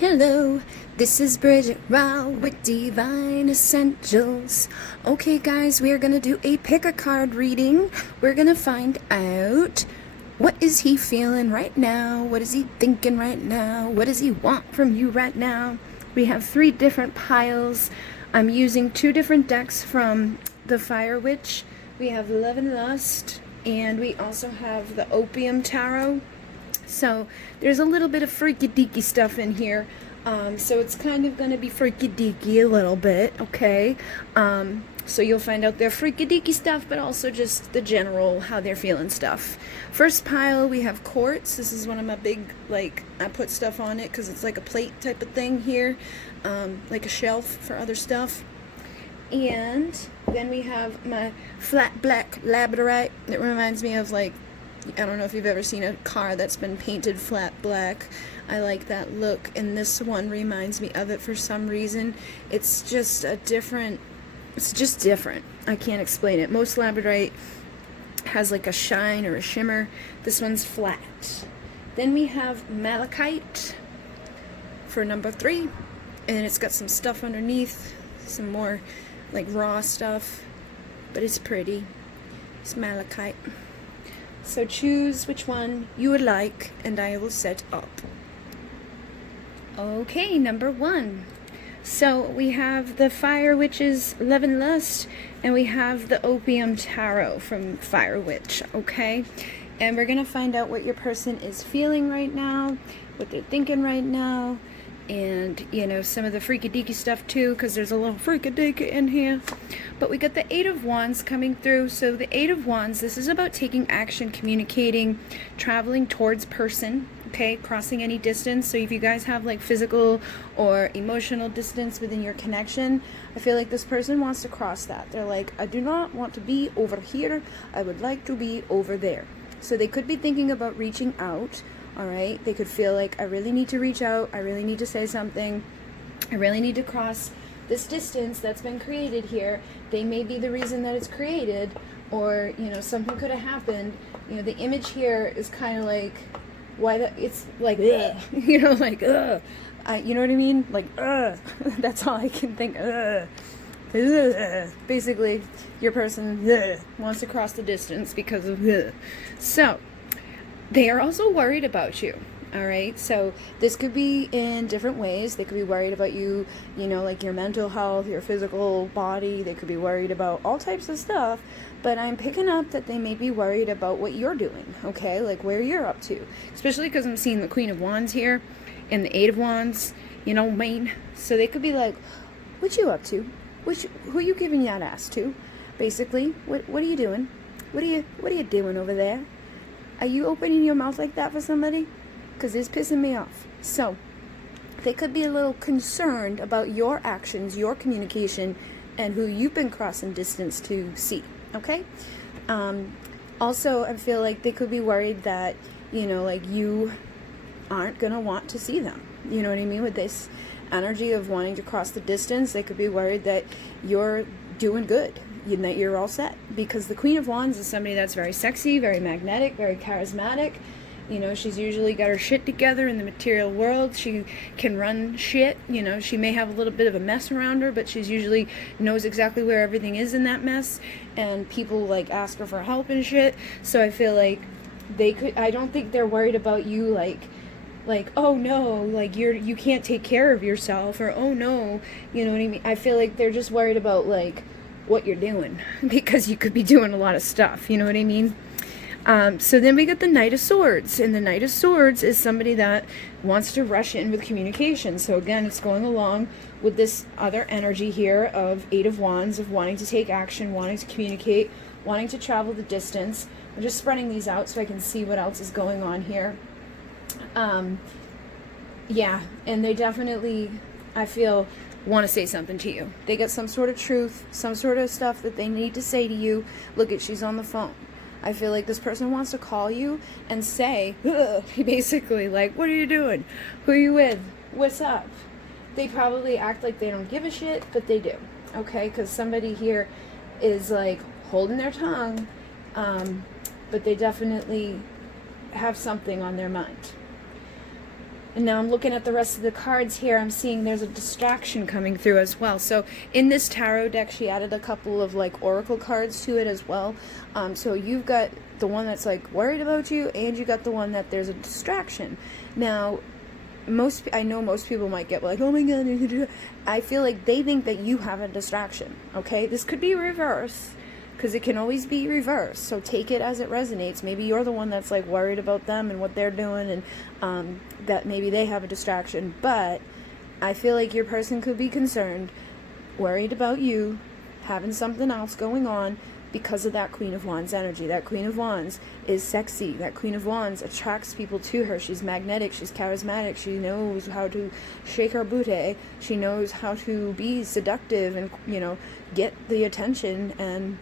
Hello, this is Bridget Rao with Divine Essentials. Okay guys, we are going to do a pick-a-card reading. We're going to find out what is he feeling right now, what is he thinking right now, what does he want from you right now. We have 3 different piles. I'm using 2 different decks from the Fire Witch. We have Love and Lust, and we also have the Opium Tarot. So there's a little bit of freaky deaky stuff in here. So it's kind of going to be freaky deaky a little bit, okay? So you'll find out their freaky deaky stuff, but also just the general how they're feeling stuff. First pile, we have quartz. This is one of my big, like, I put stuff on it because it's like a plate type of thing here, like a shelf for other stuff. And then we have my flat black labradorite. It reminds me of, like, I don't know if you've ever seen a car that's been painted flat black. I like that look, and this one reminds me of it for some reason. It's just different. I can't explain it. Most labradorite has like a shine or a shimmer. This one's flat. Then we have malachite for number 3, and it's got some stuff underneath, some more like raw stuff, but it's pretty. It's malachite. So choose which one you would like, and I will set up. Okay, number 1. So we have the Fire Witch's Love and Lust, and we have the Opium Tarot from Fire Witch, okay? And we're going to find out what your person is feeling right now, what they're thinking right now, and, you know, some of the freaky deaky stuff too, because there's a little freaky deaky in here. But we got the 8 of Wands coming through. So the 8 of Wands, this is about taking action, communicating, traveling towards person, okay, crossing any distance. So if you guys have like physical or emotional distance within your connection, I feel like this person wants to cross that. They're like, I do not want to be over here, I would like to be over there. So they could be thinking about reaching out. All right, they could feel like, I really need to reach out, I really need to say something, I really need to cross this distance that's been created here. They may be the reason that it's created, or, you know, something could have happened. You know, the image here is kind of like, why that, it's like, ugh, you know, like, ugh. You know what I mean? Like, ugh. That's all I can think, ugh. Ugh. Basically, your person wants to cross the distance because of ugh. So, they are also worried about you, all right? So this could be in different ways. They could be worried about you, you know, like your mental health, your physical body. They could be worried about all types of stuff. But I'm picking up that they may be worried about what you're doing, okay? Like where you're up to. Especially because I'm seeing the Queen of Wands here and the 8 of Wands, you know, main. So they could be like, what you up to? Who you giving that ass to? Basically, what are you doing? What are you doing over there? Are you opening your mouth like that for somebody? Because it's pissing me off. So, they could be a little concerned about your actions, your communication, and who you've been crossing distance to see, okay? Also, I feel like they could be worried that, you know, like you aren't going to want to see them. You know what I mean? With this energy of wanting to cross the distance, they could be worried that you're doing good, that you're all set, because the Queen of Wands is somebody that's very sexy, very magnetic, very charismatic. You know, she's usually got her shit together in the material world. She can run shit. You know, she may have a little bit of a mess around her, but she's usually knows exactly where everything is in that mess, and people like ask her for help and shit. So I feel like I don't think they're worried about you like, oh no, like you can't take care of yourself, or oh no, you know what I mean? I feel like they're just worried about like what you're doing, because you could be doing a lot of stuff, you know what I mean? So then we get the Knight of Swords, and the Knight of Swords is somebody that wants to rush in with communication. So again, it's going along with this other energy here of 8 of Wands, of wanting to take action, wanting to communicate, wanting to travel the distance. I'm just spreading these out so I can see what else is going on here. Yeah, and they definitely, I feel, want to say something to you. They get some sort of truth, some sort of stuff that they need to say to you. Look at, she's on the phone. I feel like this person wants to call you and say, basically, like, what are you doing? Who are you with? What's up? They probably act like they don't give a shit, but they do, okay? Because somebody here is, like, holding their tongue, but they definitely have something on their mind. And now I'm looking at the rest of the cards here. I'm seeing there's a distraction coming through as well. So in this tarot deck, she added a couple of like oracle cards to it as well. So you've got the one that's like worried about you, and you got the one that there's a distraction. Now, I know most people might get like, oh my god, I feel like they think that you have a distraction. Okay, this could be reverse, because it can always be reversed. So take it as it resonates. Maybe you're the one that's like worried about them and what they're doing, and that maybe they have a distraction. But I feel like your person could be concerned, worried about you having something else going on, because of that Queen of Wands energy. That Queen of Wands is sexy. That Queen of Wands attracts people to her. She's magnetic. She's charismatic. She knows how to shake her booty. She knows how to be seductive and, you know, get the attention and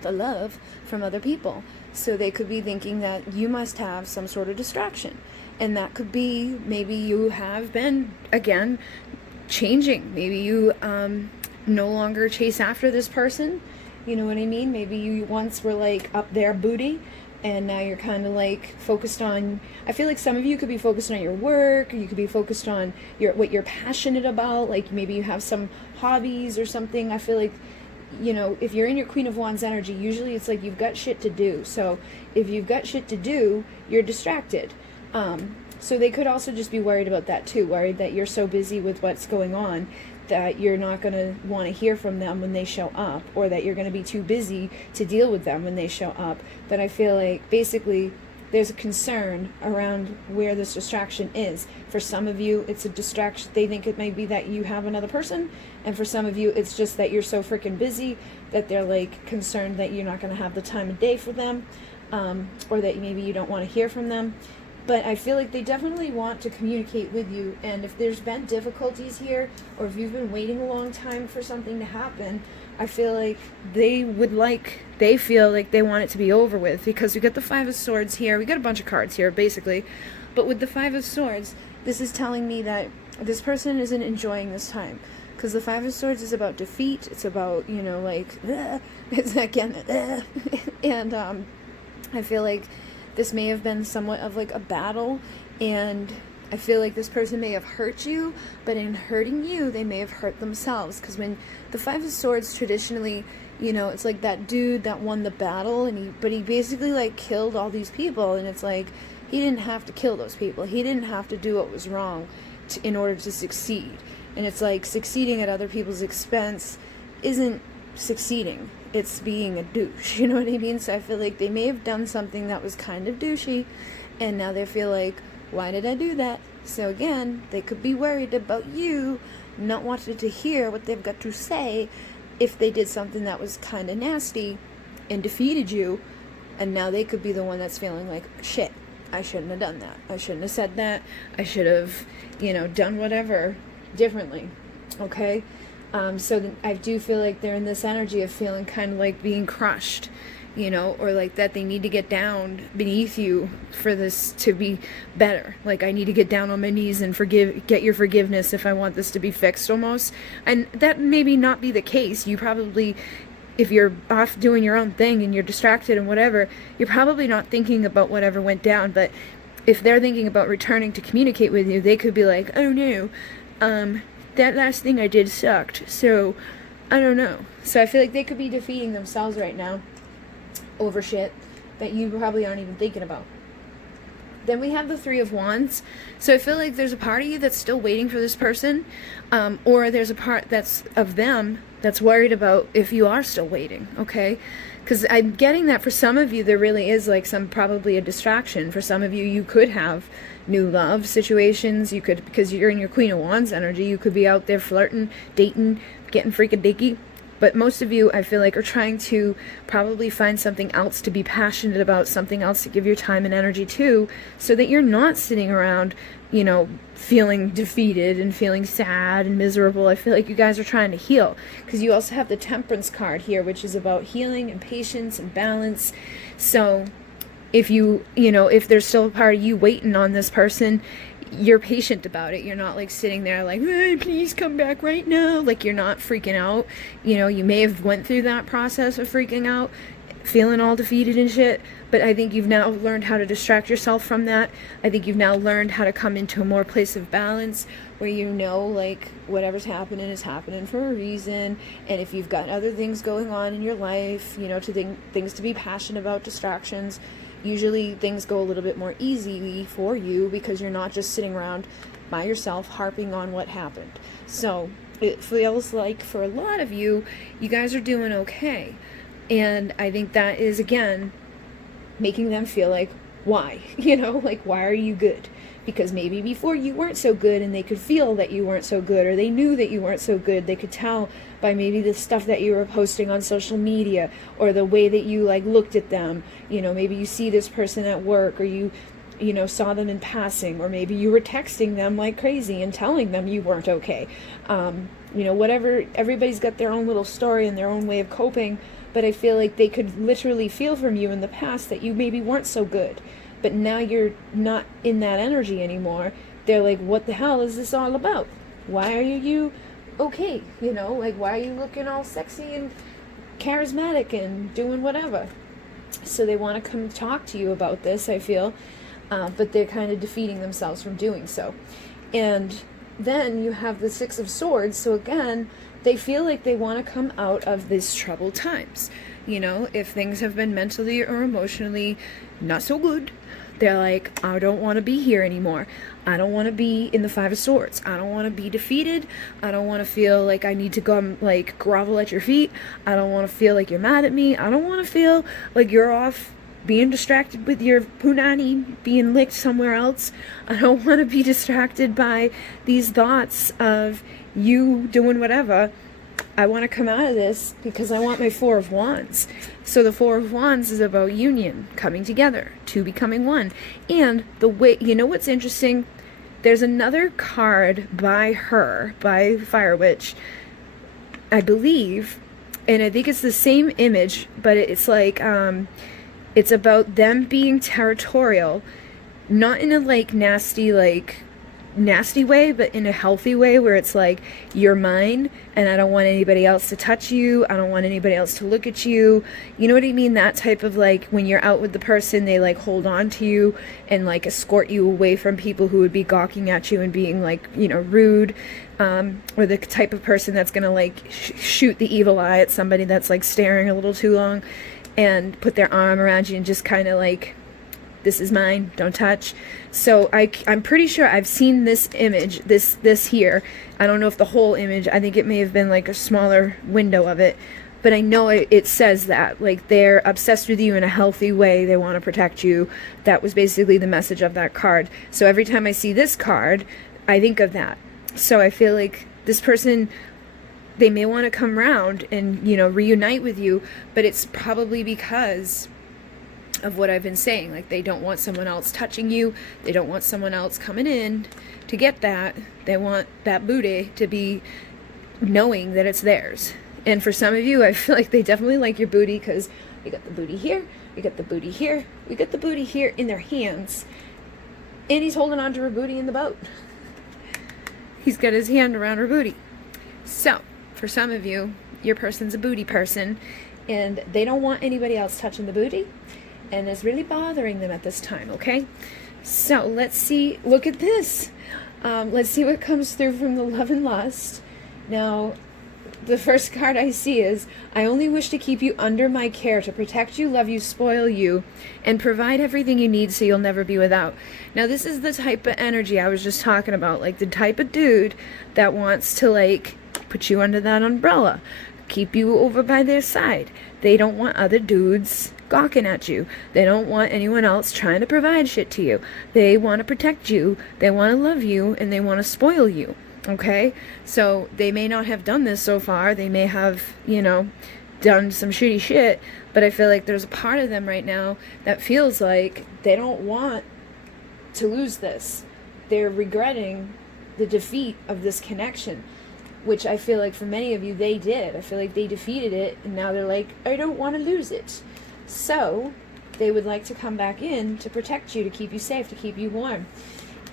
the love from other people. So they could be thinking that you must have some sort of distraction. And that could be, maybe you have been, again, changing. Maybe you no longer chase after this person. You know what I mean? Maybe you once were like up their booty, and now you're kind of like focused on, I feel like some of you could be focused on your work, or you could be focused on what you're passionate about, like maybe you have some hobbies or something. I feel like, you know, if you're in your Queen of Wands energy, usually it's like you've got shit to do. So if you've got shit to do, you're distracted. So they could also just be worried about that too, worried that you're so busy with what's going on that you're not going to want to hear from them when they show up, or that you're going to be too busy to deal with them when they show up. But I feel like basically there's a concern around where this distraction is. For some of you, it's a distraction. They think it may be that you have another person, and for some of you, it's just that you're so freaking busy that they're like concerned that you're not going to have the time of day for them, or that maybe you don't want to hear from them. But I feel like they definitely want to communicate with you, and if there's been difficulties here, or if you've been waiting a long time for something to happen, I feel like they feel like they want it to be over with, because we got the Five of Swords here, we got a bunch of cards here, basically, but with the Five of Swords, this is telling me that this person isn't enjoying this time, because the Five of Swords is about defeat, it's about, you know, like, it's again, and I feel like this may have been somewhat of like a battle, and I feel like this person may have hurt you, but in hurting you, they may have hurt themselves. Because when the Five of Swords traditionally, you know, it's like that dude that won the battle, but he basically like killed all these people, and it's like he didn't have to kill those people. He didn't have to do what was wrong in order to succeed. And it's like succeeding at other people's expense isn't succeeding. It's being a douche, you know what I mean? So I feel like they may have done something that was kind of douchey, and now they feel like, why did I do that? So again, they could be worried about you, not wanting to hear what they've got to say if they did something that was kind of nasty and defeated you, and now they could be the one that's feeling like, shit, I shouldn't have done that. I shouldn't have said that. I should have, you know, done whatever differently, okay? So I do feel like they're in this energy of feeling kind of like being crushed, you know, or like that they need to get down beneath you for this to be better. Like, I need to get down on my knees and get your forgiveness if I want this to be fixed almost. And that maybe not be the case. You probably, if you're off doing your own thing and you're distracted and whatever, you're probably not thinking about whatever went down. But if they're thinking about returning to communicate with you, they could be like, oh no, that last thing I did sucked, so I don't know. So I feel like they could be defeating themselves right now over shit that you probably aren't even thinking about. Then we have the Three of Wands. So I feel like there's a part of you that's still waiting for this person, or there's a part that's of them that's worried about if you are still waiting, okay? Because I'm getting that for some of you there really is like probably a distraction. For some of you, you could have new love situations. You could, because you're in your Queen of Wands energy, you could be out there flirting, dating, getting freaking dicky. But most of you, I feel like, are trying to probably find something else to be passionate about, something else to give your time and energy to, so that you're not sitting around, you know, feeling defeated and feeling sad and miserable. I feel like you guys are trying to heal, because you also have the Temperance card here, which is about healing and patience and balance. So if you know, if there's still a part of you waiting on this person, you're patient about it. You're not like sitting there like, hey, please come back right now. Like, you're not freaking out. You know, you may have went through that process of freaking out feeling all defeated and shit, but I think you've now learned how to distract yourself from that. I think you've now learned how to come into a more place of balance where you know, like, whatever's happening is happening for a reason, and if you've got other things going on in your life, you know, things to be passionate about, distractions, usually things go a little bit more easily for you because you're not just sitting around by yourself harping on what happened. So it feels like for a lot of you, you guys are doing okay. And I think that is, again, making them feel like, why? You know, like, why are you good? Because maybe before you weren't so good and they could feel that you weren't so good, or they knew that you weren't so good. They could tell by maybe the stuff that you were posting on social media, or the way that you, like, looked at them. You know, maybe you see this person at work, or you know, saw them in passing, or maybe you were texting them like crazy and telling them you weren't okay. You know, whatever, everybody's got their own little story and their own way of coping, but I feel like they could literally feel from you in the past that you maybe weren't so good, but now you're not in that energy anymore. They're like, what the hell is this all about? Why are you okay? You know, like, why are you looking all sexy and charismatic and doing whatever? So they want to come talk to you about this, I feel. But they're kind of defeating themselves from doing so. And then you have the Six of Swords. So again, they feel like they want to come out of these troubled times. You know, if things have been mentally or emotionally not so good, they're like, I don't want to be here anymore. I don't want to be in the Five of Swords. I don't want to be defeated. I don't want to feel like I need to come, like, grovel at your feet. I don't want to feel like you're mad at me. I don't want to feel like you're off being distracted with your punani being licked somewhere else. I don't want to be distracted by these thoughts of you doing whatever. I want to come out of this because I want my Four of Wands. So the Four of Wands is about union, coming together, two becoming one. And the way, you know what's interesting? There's another card by her, by Fire Witch, I believe, and I think it's the same image, but it's like, it's about them being territorial, not in a, like, nasty way, but in a healthy way where it's like, you're mine and I don't want anybody else to touch you. I don't want anybody else to look at you. You know what I mean? That type of, like, when you're out with the person, they, like, hold on to you and, like, escort you away from people who would be gawking at you and being, like, you know, rude. Or the type of person that's gonna, like, shoot the evil eye at somebody that's, like, staring a little too long, and put their arm around you and just kind of like, this is mine, don't touch. So I'm pretty sure I've seen this image, this here. I don't know if the whole image, I think it may have been like a smaller window of it, but I know it says that, like, they're obsessed with you in a healthy way, they want to protect you. That was basically the message of that card. So every time I see this card, I think of that. So I feel like this person, they may want to come around and, you know, reunite with you, but it's probably because of what I've been saying. Like, they don't want someone else touching you. They don't want someone else coming in to get that. They want that booty to be knowing that it's theirs. And for some of you, I feel like they definitely like your booty, because you got the booty here, you got the booty here, you got the booty here in their hands, and he's holding on to her booty in the boat. He's got his hand around her booty. So for some of you, your person's a booty person, and they don't want anybody else touching the booty, and it's really bothering them at this time, okay? So let's see, look at this. Let's see what comes through from the Love and Lust. Now, the first card I see is, I only wish to keep you under my care, to protect you, love you, spoil you, and provide everything you need so you'll never be without. Now, this is the type of energy I was just talking about, like the type of dude that wants to, like, put you under that umbrella, keep you over by their side. They don't want other dudes gawking at you. They don't want anyone else trying to provide shit to you. They want to protect you, they want to love you, and they want to spoil you. Okay, so they may not have done this so far. They may have, you know, done some shitty shit, but I feel like there's a part of them right now that feels like they don't want to lose this. They're regretting the defeat of this connection, which I feel like for many of you, they did. I feel like they defeated it, and now they're like, I don't want to lose it. So they would like to come back in to protect you, to keep you safe, to keep you warm.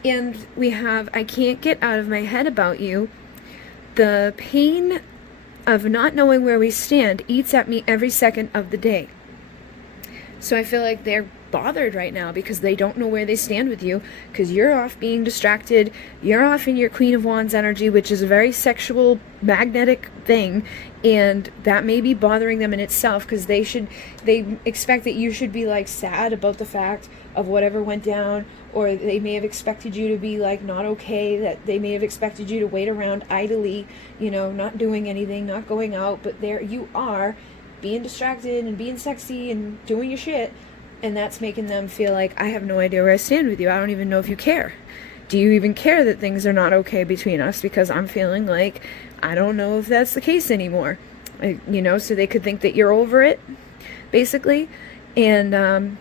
And we have, I can't get out of my head about you. The pain of not knowing where we stand eats at me every second of the day. So I feel like they're bothered right now because they don't know where they stand with you, because you're off being distracted. You're off in your Queen of Wands energy, which is a very sexual, magnetic thing, and that may be bothering them in itself, because they expect that you should be like sad about the fact of whatever went down, or they may have expected you to be like not okay, that they may have expected you to wait around idly, you know, not doing anything, not going out, but there you are being distracted and being sexy and doing your shit. And that's making them feel like, I have no idea where I stand with you. I don't even know if you care. Do you even care that things are not okay between us? Because I'm feeling like I don't know if that's the case anymore. You know, so they could think that you're over it, basically. And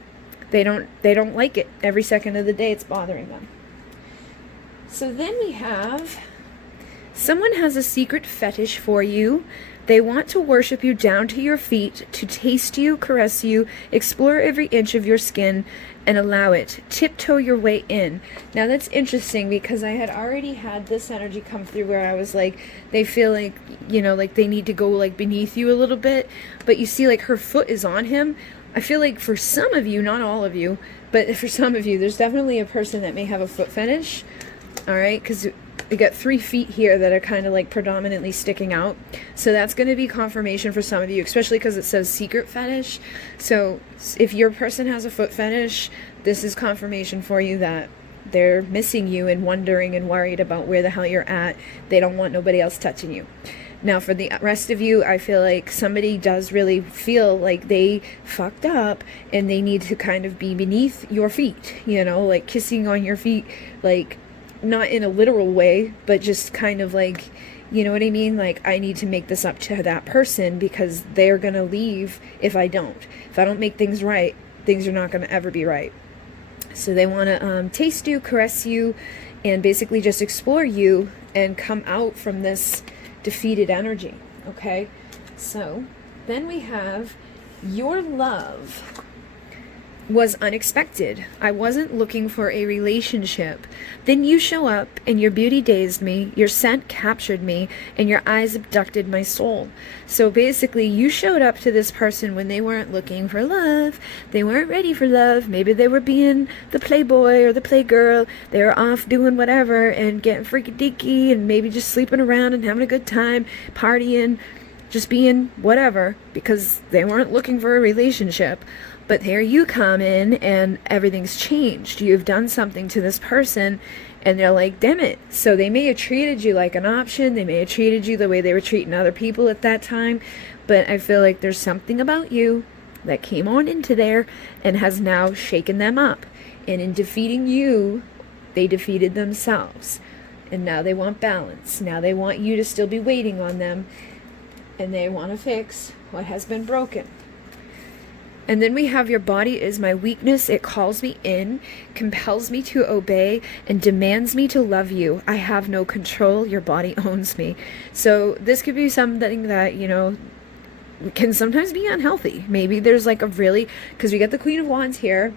they don't like it. Every second of the day it's bothering them. So then we have, someone has a secret fetish for you. They want to worship you down to your feet, to taste you, caress you, explore every inch of your skin, and allow it. Tiptoe your way in. Now that's interesting, because I had already had this energy come through where I was like, they feel like, you know, like they need to go like beneath you a little bit. But you see, like her foot is on him. I feel like for some of you, not all of you, but for some of you, there's definitely a person that may have a foot fetish. All right, because we got 3 feet here that are kind of like predominantly sticking out. So that's going to be confirmation for some of you, especially because it says secret fetish. So if your person has a foot fetish, this is confirmation for you that they're missing you and wondering and worried about where the hell you're at. They don't want nobody else touching you. Now for the rest of you, I feel like somebody does really feel like they fucked up and they need to kind of be beneath your feet, you know, like kissing on your feet, like not in a literal way, but just kind of like, you know what I mean? Like, I need to make this up to that person because they're going to leave if I don't. If I don't make things right, things are not going to ever be right. So they want to taste you, caress you, and basically just explore you and come out from this defeated energy. Okay? So then we have your love was unexpected. I wasn't looking for a relationship. Then you show up and your beauty dazed me, your scent captured me, and your eyes abducted my soul. So basically you showed up to this person when they weren't looking for love. They weren't ready for love. Maybe they were being the playboy or the playgirl. They were off doing whatever and getting freaky deaky and maybe just sleeping around and having a good time, partying, just being whatever, because they weren't looking for a relationship. But here you come in and everything's changed. You've done something to this person and they're like, damn it. So they may have treated you like an option. They may have treated you the way they were treating other people at that time. But I feel like there's something about you that came on into there and has now shaken them up. And in defeating you, they defeated themselves. And now they want balance. Now they want you to still be waiting on them. And they want to fix what has been broken. And then we have your body is my weakness. It calls me in, compels me to obey, and demands me to love you. I have no control. Your body owns me. So this could be something that, you know, can sometimes be unhealthy. Maybe there's like a really, because we got the Queen of Wands here.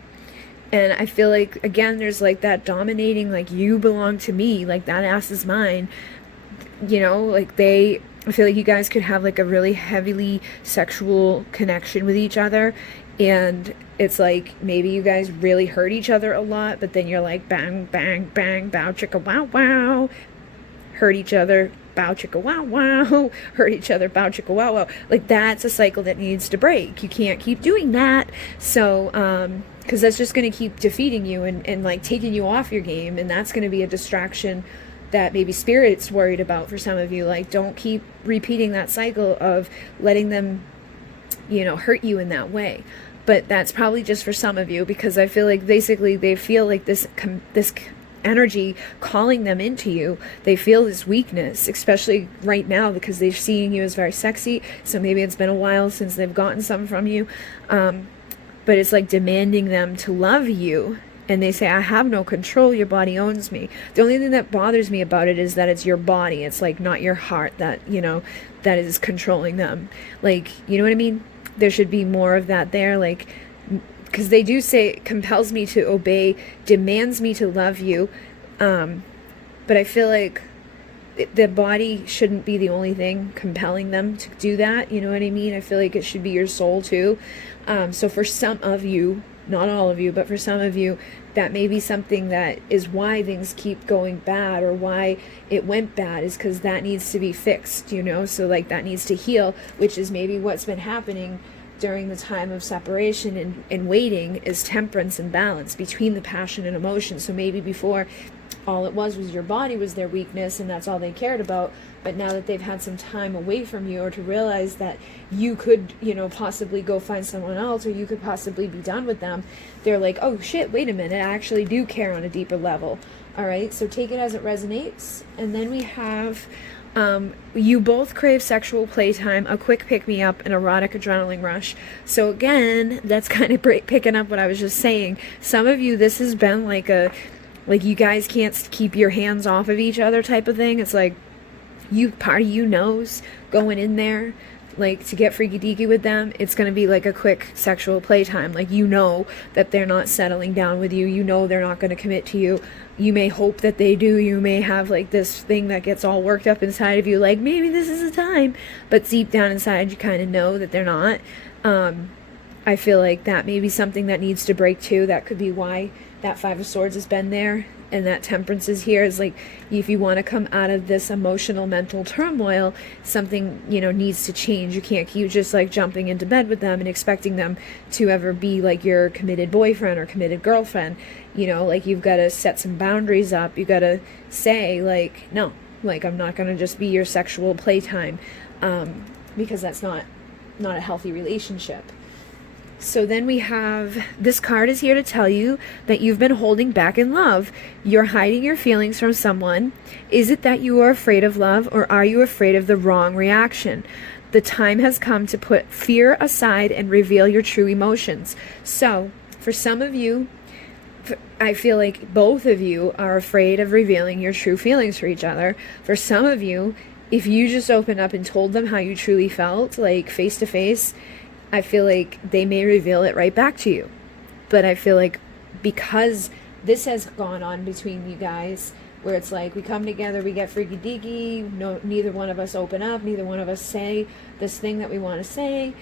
And I feel like, again, there's like that dominating, like you belong to me, like that ass is mine. You know, like I feel like you guys could have like a really heavily sexual connection with each other. And it's like maybe you guys really hurt each other a lot, but then you're like bang, bang, bang, bow, chicka, wow, wow. Hurt each other, bow, chicka, wow, wow. Hurt each other, bow, chicka, wow, wow. Like that's a cycle that needs to break. You can't keep doing that. So, because that's just going to keep defeating you and like taking you off your game. And that's going to be a distraction that maybe spirit's worried about for some of you. Like, don't keep repeating that cycle of letting them, you know, hurt you in that way. But that's probably just for some of you, because I feel like basically they feel like this energy calling them into you. They feel this weakness, especially right now, because they're seeing you as very sexy. So maybe it's been a while since they've gotten some from you. But it's like demanding them to love you. And they say, I have no control. Your body owns me. The only thing that bothers me about it is that it's your body. It's like not your heart that, you know, that is controlling them. Like, you know what I mean? There should be more of that there. Like, because they do say compels me to obey, demands me to love you. But I feel like the body shouldn't be the only thing compelling them to do that. You know what I mean? I feel like it should be your soul too. So for some of you, not all of you, but for some of you, that may be something that is why things keep going bad, or why it went bad, is because that needs to be fixed, you know? So like that needs to heal, which is maybe what's been happening during the time of separation and waiting, is temperance and balance between the passion and emotion. So maybe before, all it was your body was their weakness, and that's all they cared about. But now that they've had some time away from you, or to realize that you could, you know, possibly go find someone else, or you could possibly be done with them, they're like, oh shit, wait a minute, I actually do care on a deeper level. All right, so take it as it resonates. And then we have, you both crave sexual playtime, a quick pick-me-up, an erotic adrenaline rush. So again, that's kind of picking up what I was just saying. Some of you, this has been like you guys can't keep your hands off of each other type of thing. It's like, part of you knows going in there, like, to get freaky deaky with them, it's going to be like a quick sexual playtime. Like, you know that they're not settling down with you. You know they're not going to commit to you. You may hope that they do. You may have like this thing that gets all worked up inside of you, like, maybe this is the time. But deep down inside, you kind of know that they're not. I feel like that may be something that needs to break too. That could be why that Five of Swords has been there, and that Temperance is here. Is like, if you want to come out of this emotional, mental turmoil, something, you know, needs to change. You can't keep just like jumping into bed with them and expecting them to ever be like your committed boyfriend or committed girlfriend. You know, like, you've got to set some boundaries up. You got to say, like, no, like, I'm not going to just be your sexual playtime, because that's not a healthy relationship. So then we have, this card is here to tell you that you've been holding back in love. You're hiding your feelings from someone. Is it that you are afraid of love, or are you afraid of the wrong reaction? The time has come to put fear aside and reveal your true emotions. So for some of you, I feel like both of you are afraid of revealing your true feelings for each other. For some of you, if you just opened up and told them how you truly felt, like face to face, I feel like they may reveal it right back to you. But I feel like because this has gone on between you guys, where it's like, we come together, we get freaky deaky, neither one of us open up, neither one of us say this thing that we want to say,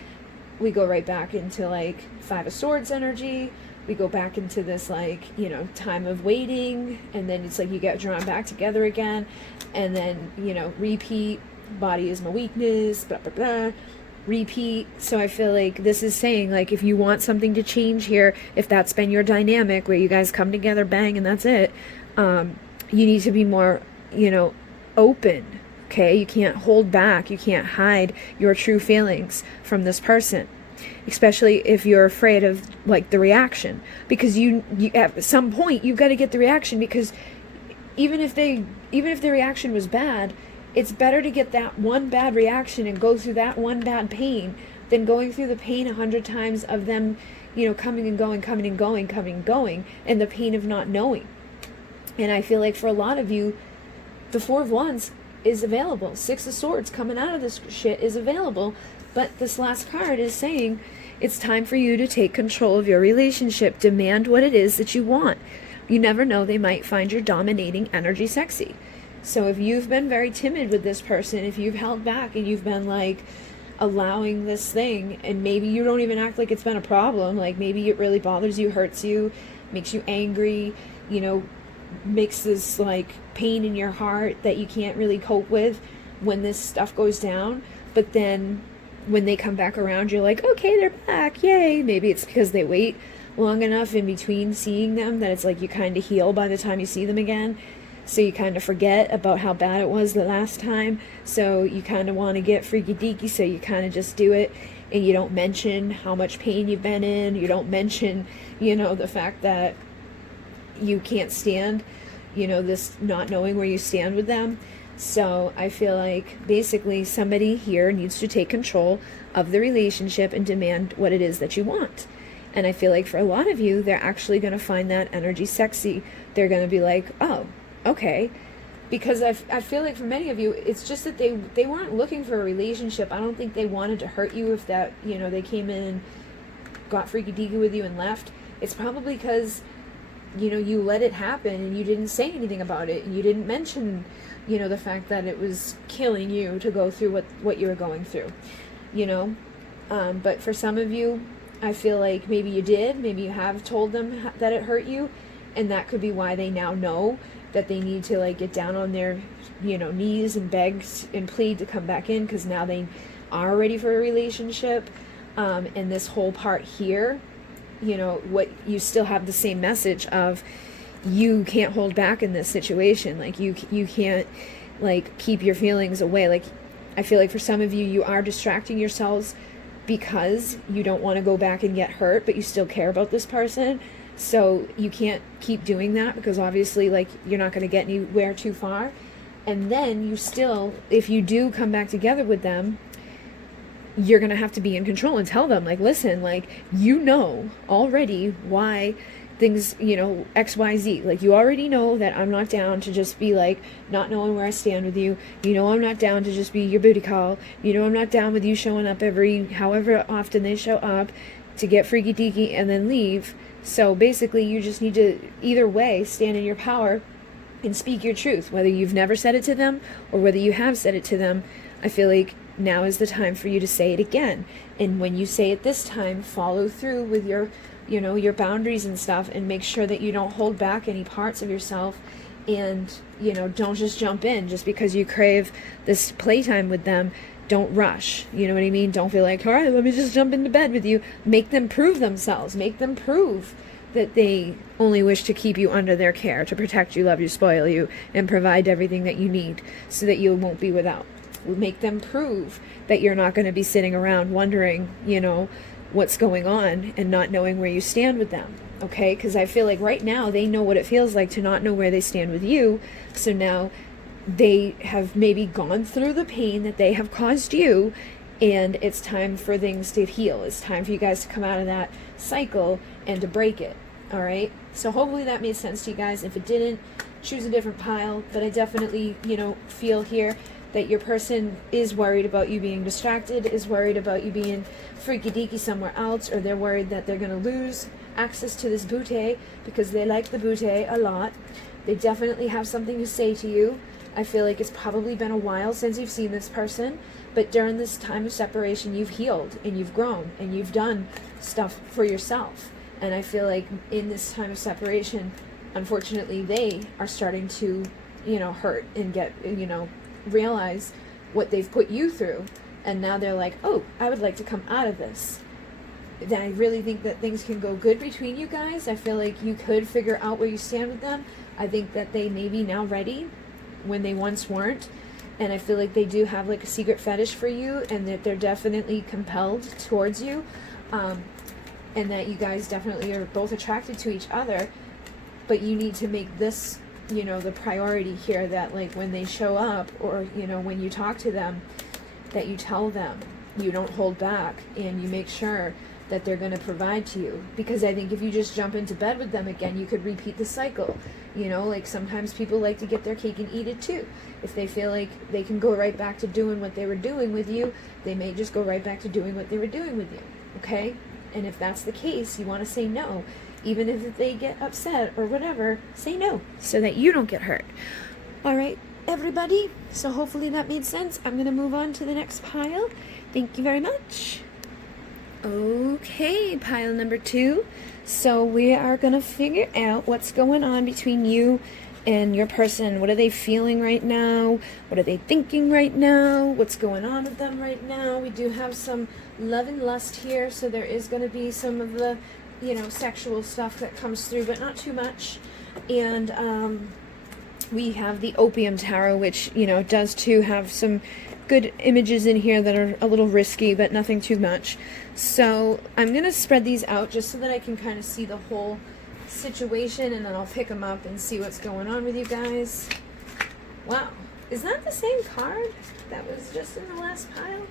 we go right back into like Five of Swords energy. We go back into this, like, you know, time of waiting, and then it's like you get drawn back together again, and then, you know, repeat, body is my weakness, blah blah blah, repeat. So I feel like this is saying, like, if you want something to change here, if that's been your dynamic where you guys come together, bang, and that's it, you need to be more, you know, open. Okay, you can't hold back, you can't hide your true feelings from this person, especially if you're afraid of like the reaction, because you at some point you've got to get the reaction, because even if the reaction was bad, it's better to get that one bad reaction and go through that one bad pain than going through the pain 100 times of them, you know, coming and going, coming and going, coming and going, and the pain of not knowing. And I feel like for a lot of you, the Four of Wands is available. Six of Swords coming out of this shit is available. But this last card is saying it's time for you to take control of your relationship. Demand what it is that you want. You never know, they might find your dominating energy sexy. So if you've been very timid with this person, if you've held back and you've been like allowing this thing, and maybe you don't even act like it's been a problem, like maybe it really bothers you, hurts you, makes you angry, you know, makes this like pain in your heart that you can't really cope with when this stuff goes down. But then when they come back around, you're like, okay, they're back, yay. Maybe it's because they wait long enough in between seeing them that it's like you kind of heal by the time you see them again. So you kind of forget about how bad it was the last time. So you kind of want to get freaky deaky, so you kind of just do it, and you don't mention how much pain you've been in. You don't mention, you know, the fact that you can't stand, you know, this not knowing where you stand with them. So I feel like basically somebody here needs to take control of the relationship and demand what it is that you want. And I feel like for a lot of you, they're actually going to find that energy sexy. They're going to be like, oh, okay. Because I feel like for many of you, it's just that they weren't looking for a relationship. I don't think they wanted to hurt you if that, you know, they came in and got freaky deaky with you and left. It's probably because you let it happen and you didn't say anything about it, and you didn't mention, the fact that it was killing you to go through what you were going through, but for some of you, I feel like maybe you did, maybe you have told them that it hurt you, and that could be why they now know that they need to like get down on their, knees and beg and plead to come back in, because now they are ready for a relationship. And this whole part here, what you still have the same message of, you can't hold back in this situation. Like you can't like keep your feelings away. Like I feel like for some of you, you are distracting yourselves because you don't want to go back and get hurt, but you still care about this person. So you can't keep doing that, because obviously like you're not going to get anywhere too far. And then you still, if you do come back together with them, you're going to have to be in control and tell them like, listen, like, already why things, XYZ, like you already know that I'm not down to just be like not knowing where I stand with you. I'm not down to just be your booty call. I'm not down with you showing up however often they show up to get freaky deaky and then leave. So basically you just need to either way stand in your power and speak your truth, whether you've never said it to them or whether you have said it to them. I feel like now is the time for you to say it again. And when you say it this time, follow through with your boundaries and stuff, and make sure that you don't hold back any parts of yourself. And, don't just jump in just because you crave this playtime with them. Don't rush. You know what I mean? Don't feel like, all right, let me just jump into bed with you. Make them prove themselves. Make them prove that they only wish to keep you under their care, to protect you, love you, spoil you, and provide everything that you need so that you won't be without. Make them prove that you're not going to be sitting around wondering, what's going on and not knowing where you stand with them. Okay? Because I feel like right now they know what it feels like to not know where they stand with you. So now they have maybe gone through the pain that they have caused you, and it's time for things to heal. It's time for you guys to come out of that cycle and to break it. All right? So hopefully that made sense to you guys. If it didn't, choose a different pile. But I definitely, feel here that your person is worried about you being distracted, is worried about you being freaky deaky somewhere else, or they're worried that they're going to lose access to this booty because they like the booty a lot. They definitely have something to say to you. I feel like it's probably been a while since you've seen this person, but during this time of separation, you've healed and you've grown and you've done stuff for yourself. And I feel like in this time of separation, unfortunately, they are starting to, hurt and get, realize what they've put you through. And now they're like, oh, I would like to come out of this. Then I really think that things can go good between you guys. I feel like you could figure out where you stand with them. I think that they may be now ready when they once weren't. And I feel like they do have like a secret fetish for you, and that they're definitely compelled towards you. And that you guys definitely are both attracted to each other. But you need to make this, the priority here, that like when they show up, or, when you talk to them, that you tell them, you don't hold back, and you make sure that they're going to provide to you. Because I think if you just jump into bed with them again, you could repeat the cycle. Like sometimes people like to get their cake and eat it too. If they feel like they can go right back to doing what they were doing with you, they may just go right back to doing what they were doing with you. Okay? And if that's the case, you want to say no. Even if they get upset or whatever, say no so that you don't get hurt. All right, everybody? So hopefully that made sense. I'm going to move on to the next pile. Thank you very much. Okay, pile number 2. So we are going to figure out what's going on between you and your person. What are they feeling right now? What are they thinking right now? What's going on with them right now? We do have some love and lust here, so there is going to be some of the, sexual stuff that comes through, but not too much. And we have the Opium Tarot, which, does too have some good images in here that are a little risky, but nothing too much. So I'm going to spread these out just so that I can kind of see the whole situation, and then I'll pick them up and see what's going on with you guys. Wow. Is that the same card that was just in the last pile?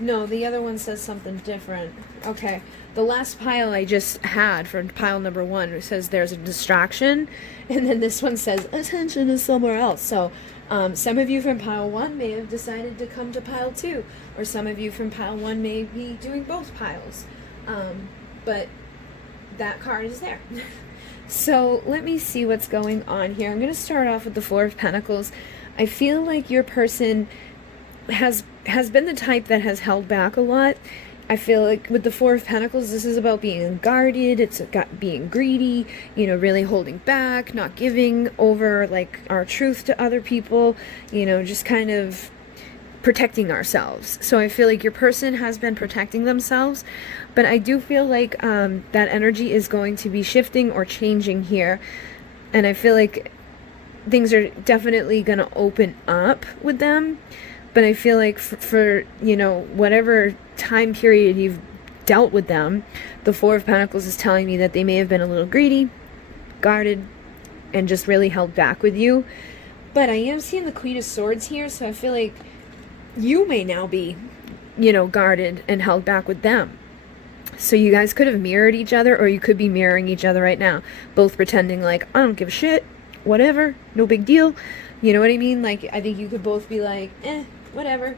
No, the other one says something different. Okay. The last pile I just had for pile number 1, it says there's a distraction, and then this one says attention is somewhere else. So some of you from pile 1 may have decided to come to pile 2, or some of you from pile 1 may be doing both piles. But that card is there. So let me see what's going on here. I'm going to start off with the Four of Pentacles. I feel like your person has been the type that has held back a lot. I feel like with the Four of Pentacles, this is about being guarded. It's got being greedy, you know, really holding back, not giving over like our truth to other people, you know, just kind of protecting ourselves. So I feel like your person has been protecting themselves, but I do feel like that energy is going to be shifting or changing here. And I feel like things are definitely going to open up with them. But I feel like for, you know, whatever time period you've dealt with them, the Four of Pentacles is telling me that they may have been a little greedy, guarded, and just really held back with you. But I am seeing the Queen of Swords here, so I feel like you may now be, you know, guarded and held back with them. So you guys could have mirrored each other, or you could be mirroring each other right now, both pretending like, I don't give a shit, whatever, no big deal. You know what I mean? Like, I think you could both be like, whatever,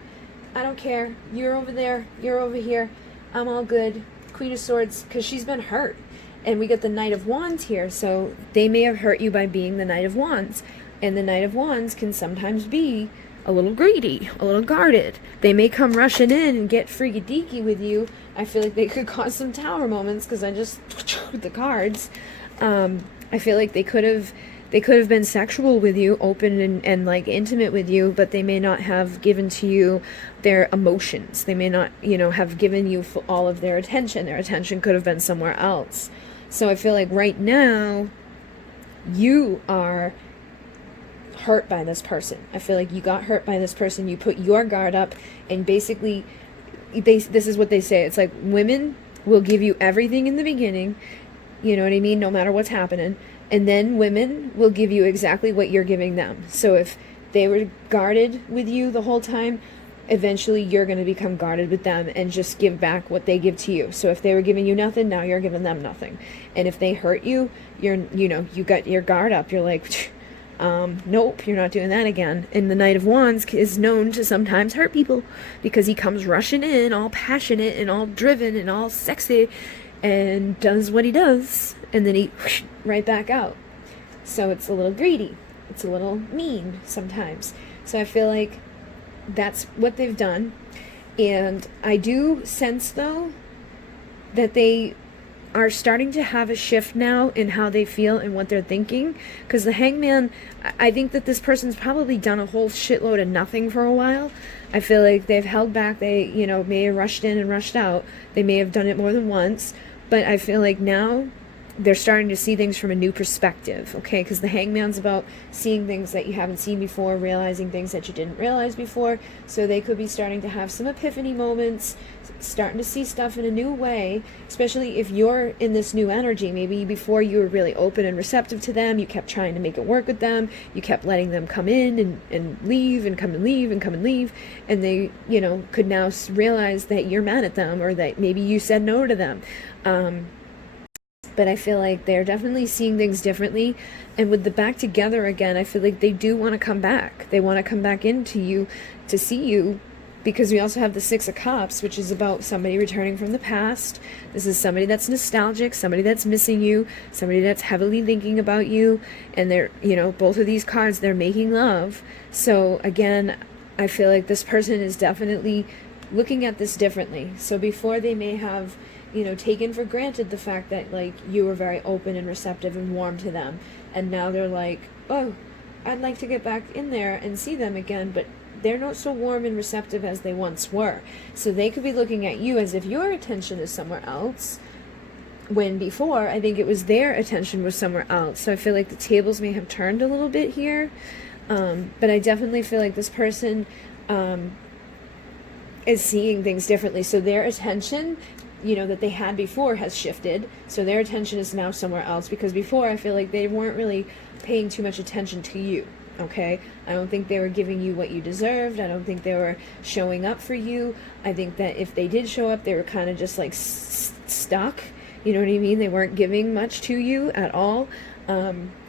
I don't care, you're over there, you're over here, I'm all good. Queen of Swords, because she's been hurt. And we got the Knight of Wands here, so they may have hurt you by being the Knight of Wands. And the Knight of Wands can sometimes be a little greedy, a little guarded. They may come rushing in and get freaky deaky with you. I feel like they could cause some tower moments because I just with the cards. I feel like they could have been sexual with you, open and like intimate with you, but they may not have given to you their emotions. They may not, you know, have given you all of their attention. Their attention could have been somewhere else. So I feel like right now you are hurt by this person. I feel like you got hurt by this person. You put your guard up, and basically this is what they say. It's like women will give you everything in the beginning, you know what I mean, no matter what's happening, and then women will give you exactly what you're giving them. So if they were guarded with you the whole time, eventually you're going to become guarded with them and just give back what they give to you. So if they were giving you nothing, now you're giving them nothing. And if they hurt you, you know, you got your guard up. You're like, nope, you're not doing that again. And the Knight of Wands is known to sometimes hurt people because he comes rushing in all passionate and all driven and all sexy and does what he does, and then he right back out. So it's a little greedy. It's a little mean sometimes. So I feel like that's what they've done. And I do sense, though, that they are starting to have a shift now in how they feel and what they're thinking. Because the Hangman, I think that this person's probably done a whole shitload of nothing for a while. I feel like they've held back. They, you know, may have rushed in and rushed out. They may have done it more than once. But I feel like now they're starting to see things from a new perspective, okay? Because the Hangman's about seeing things that you haven't seen before, realizing things that you didn't realize before. So they could be starting to have some epiphany moments, starting to see stuff in a new way, especially if you're in this new energy. Maybe before you were really open and receptive to them, you kept trying to make it work with them, you kept letting them come in and leave and come and leave and come and leave, and they, you know, could now realize that you're mad at them, or that maybe you said no to them. But I feel like they're definitely seeing things differently. And with the back together again, I feel like they do want to come back. They want to come back into you to see you, because we also have the Six of Cups, which is about somebody returning from the past. This is somebody that's nostalgic, somebody that's missing you, somebody that's heavily thinking about you. And they're, you know, both of these cards, they're making love. So again, I feel like this person is definitely looking at this differently. So before, they may have, you know, taken for granted the fact that, like, you were very open and receptive and warm to them. And now they're like, oh, I'd like to get back in there and see them again, but they're not so warm and receptive as they once were. So they could be looking at you as if your attention is somewhere else, when before, I think it was their attention was somewhere else. So I feel like the tables may have turned a little bit here. But I definitely feel like this person is seeing things differently. So their attention, you know, that they had before has shifted. So their attention is now somewhere else, because before I feel like they weren't really paying too much attention to you, okay? I don't think they were giving you what you deserved. I don't think they were showing up for you. I think that if they did show up, they were kind of just like stuck, you know what I mean? They weren't giving much to you at all.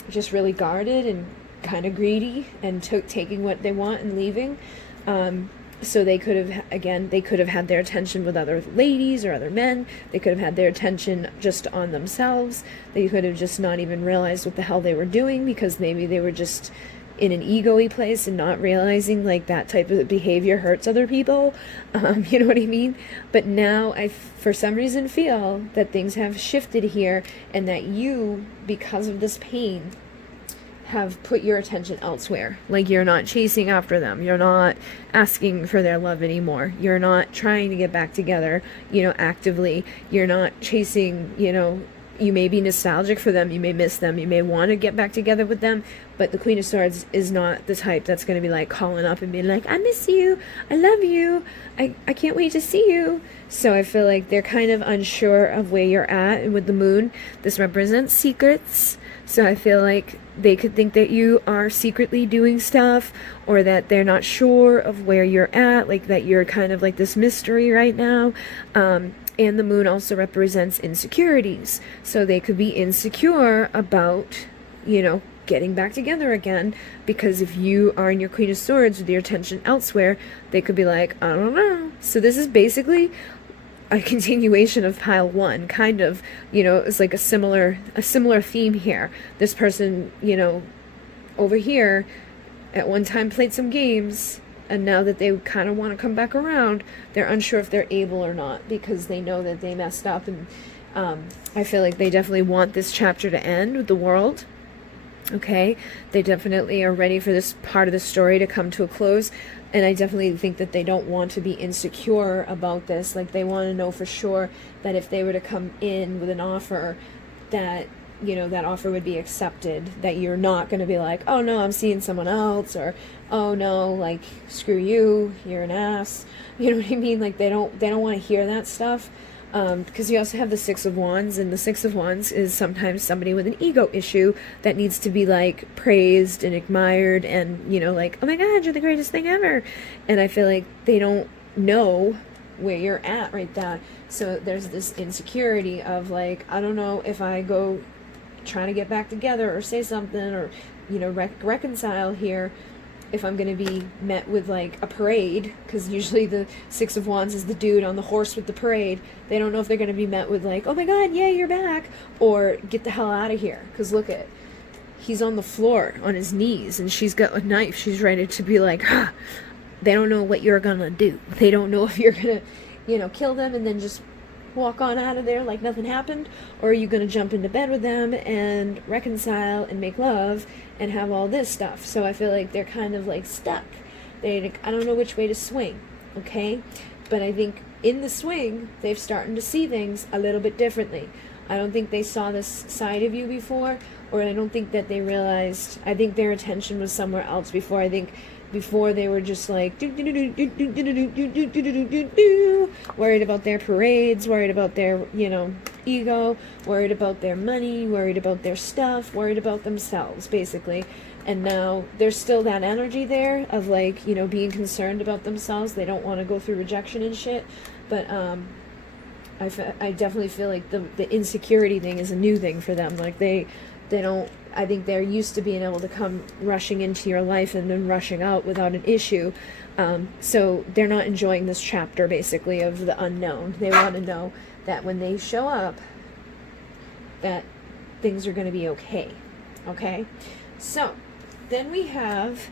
Just really guarded and kind of greedy and taking what they want and leaving. So they could have, again, they could have had their attention with other ladies or other men. They could have had their attention just on themselves. They could have just not even realized what the hell they were doing, because maybe they were just in an ego-y place and not realizing like that type of behavior hurts other people. You know what I mean? But now I, for some reason, feel that things have shifted here, and that you, because of this pain, have put your attention elsewhere. Like, you're not chasing after them. You're not asking for their love anymore. You're not trying to get back together, you know, actively. You're not chasing, you know, you may be nostalgic for them. You may miss them. You may want to get back together with them. But the Queen of Swords is not the type that's going to be like calling up and being like, I miss you. I love you. I can't wait to see you. So I feel like they're kind of unsure of where you're at. And with the moon, this represents secrets. So I feel like they could think that you are secretly doing stuff, or that they're not sure of where you're at, like that you're kind of like this mystery right now. And the moon also represents insecurities. So they could be insecure about, you know, getting back together again, because if you are in your Queen of Swords with your attention elsewhere, they could be like, I don't know. So this is basically a continuation of pile one, kind of, you know, it's like a similar theme here. This person, you know, over here at one time played some games, and now that they kind of want to come back around, they're unsure if they're able or not, because they know that they messed up. And I feel like they definitely want this chapter to end with the world. Okay, they definitely are ready for this part of the story to come to a close. And I definitely think that they don't want to be insecure about this. Like, they want to know for sure that if they were to come in with an offer, that, you know, that offer would be accepted. That you're not going to be like, oh no, I'm seeing someone else, or oh no, like, screw you, you're an ass. You know what I mean? Like, they don't want to hear that stuff. Because you also have the Six of Wands, and the Six of Wands is sometimes somebody with an ego issue that needs to be like praised and admired, and, you know, like, oh my god, you're the greatest thing ever. And I feel like they don't know where you're at right there. So there's this insecurity of like, I don't know if I go trying to get back together or say something, or, you know, reconcile here, if I'm going to be met with like a parade, because usually the Six of Wands is the dude on the horse with the parade. They don't know if they're going to be met with like, oh my god, yeah, you're back, or get the hell out of here. Because look at, he's on the floor on his knees, and she's got a knife. She's ready to be like, ah. They don't know what you're going to do. They don't know if you're going to, you know, kill them and then just walk on out of there like nothing happened, or are you going to jump into bed with them and reconcile and make love and have all this stuff. So I feel like they're kind of like stuck. I don't know which way to swing, okay? But I think in the swing, they've started to see things a little bit differently. I don't think they saw this side of you before, or I don't think that they realized, I think their attention was somewhere else before. I think before they were just like worried about their parades, worried about their, you know, ego, worried about their money, worried about their stuff, worried about themselves, basically. And now there's still that energy there of like, you know, being concerned about themselves. They don't want to go through rejection and shit. But I definitely feel like the insecurity thing is a new thing for them. Like they don't, I think they're used to being able to come rushing into your life and then rushing out without an issue. So they're not enjoying this chapter, basically, of the unknown. They want to know that when they show up, that things are going to be okay. Okay? So, then we have,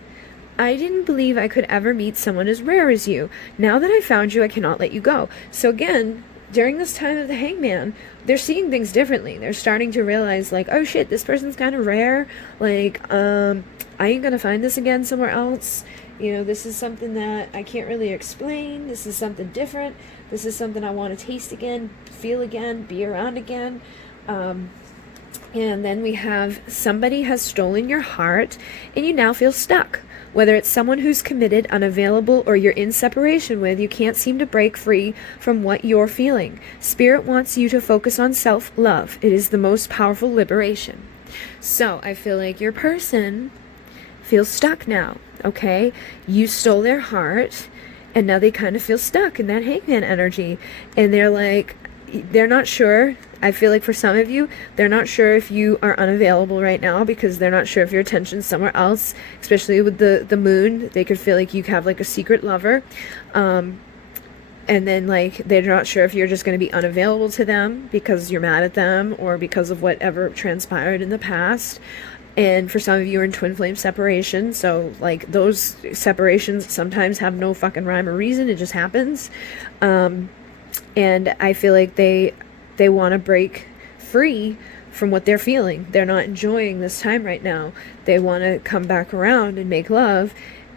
I didn't believe I could ever meet someone as rare as you. Now that I found you, I cannot let you go. So again, during this time of the Hangman, they're seeing things differently. They're starting to realize, like, oh shit, this person's kind of rare. Like, I ain't gonna find this again somewhere else. You know, this is something that I can't really explain. This is something different. This is something I want to taste again, feel again, be around again. And then we have somebody has stolen your heart and you now feel stuck. Whether it's someone who's committed, unavailable, or you're in separation with, you can't seem to break free from what you're feeling. Spirit wants you to focus on self-love. It is the most powerful liberation. So I feel like your person feels stuck now, okay? You stole their heart, and now they kind of feel stuck in that Hangman energy. And they're like, they're not sure. I feel like for some of you, they're not sure if you are unavailable right now because they're not sure if your attention's somewhere else, especially with the moon. They could feel like you have like a secret lover. And then like they're not sure if you're just going to be unavailable to them because you're mad at them or because of whatever transpired in the past. And for some of you are in twin flame separation, so like those separations sometimes have no fucking rhyme or reason. It just happens. And I feel like they want to break free from what they're feeling. They're not enjoying this time right now. They want to come back around and make love,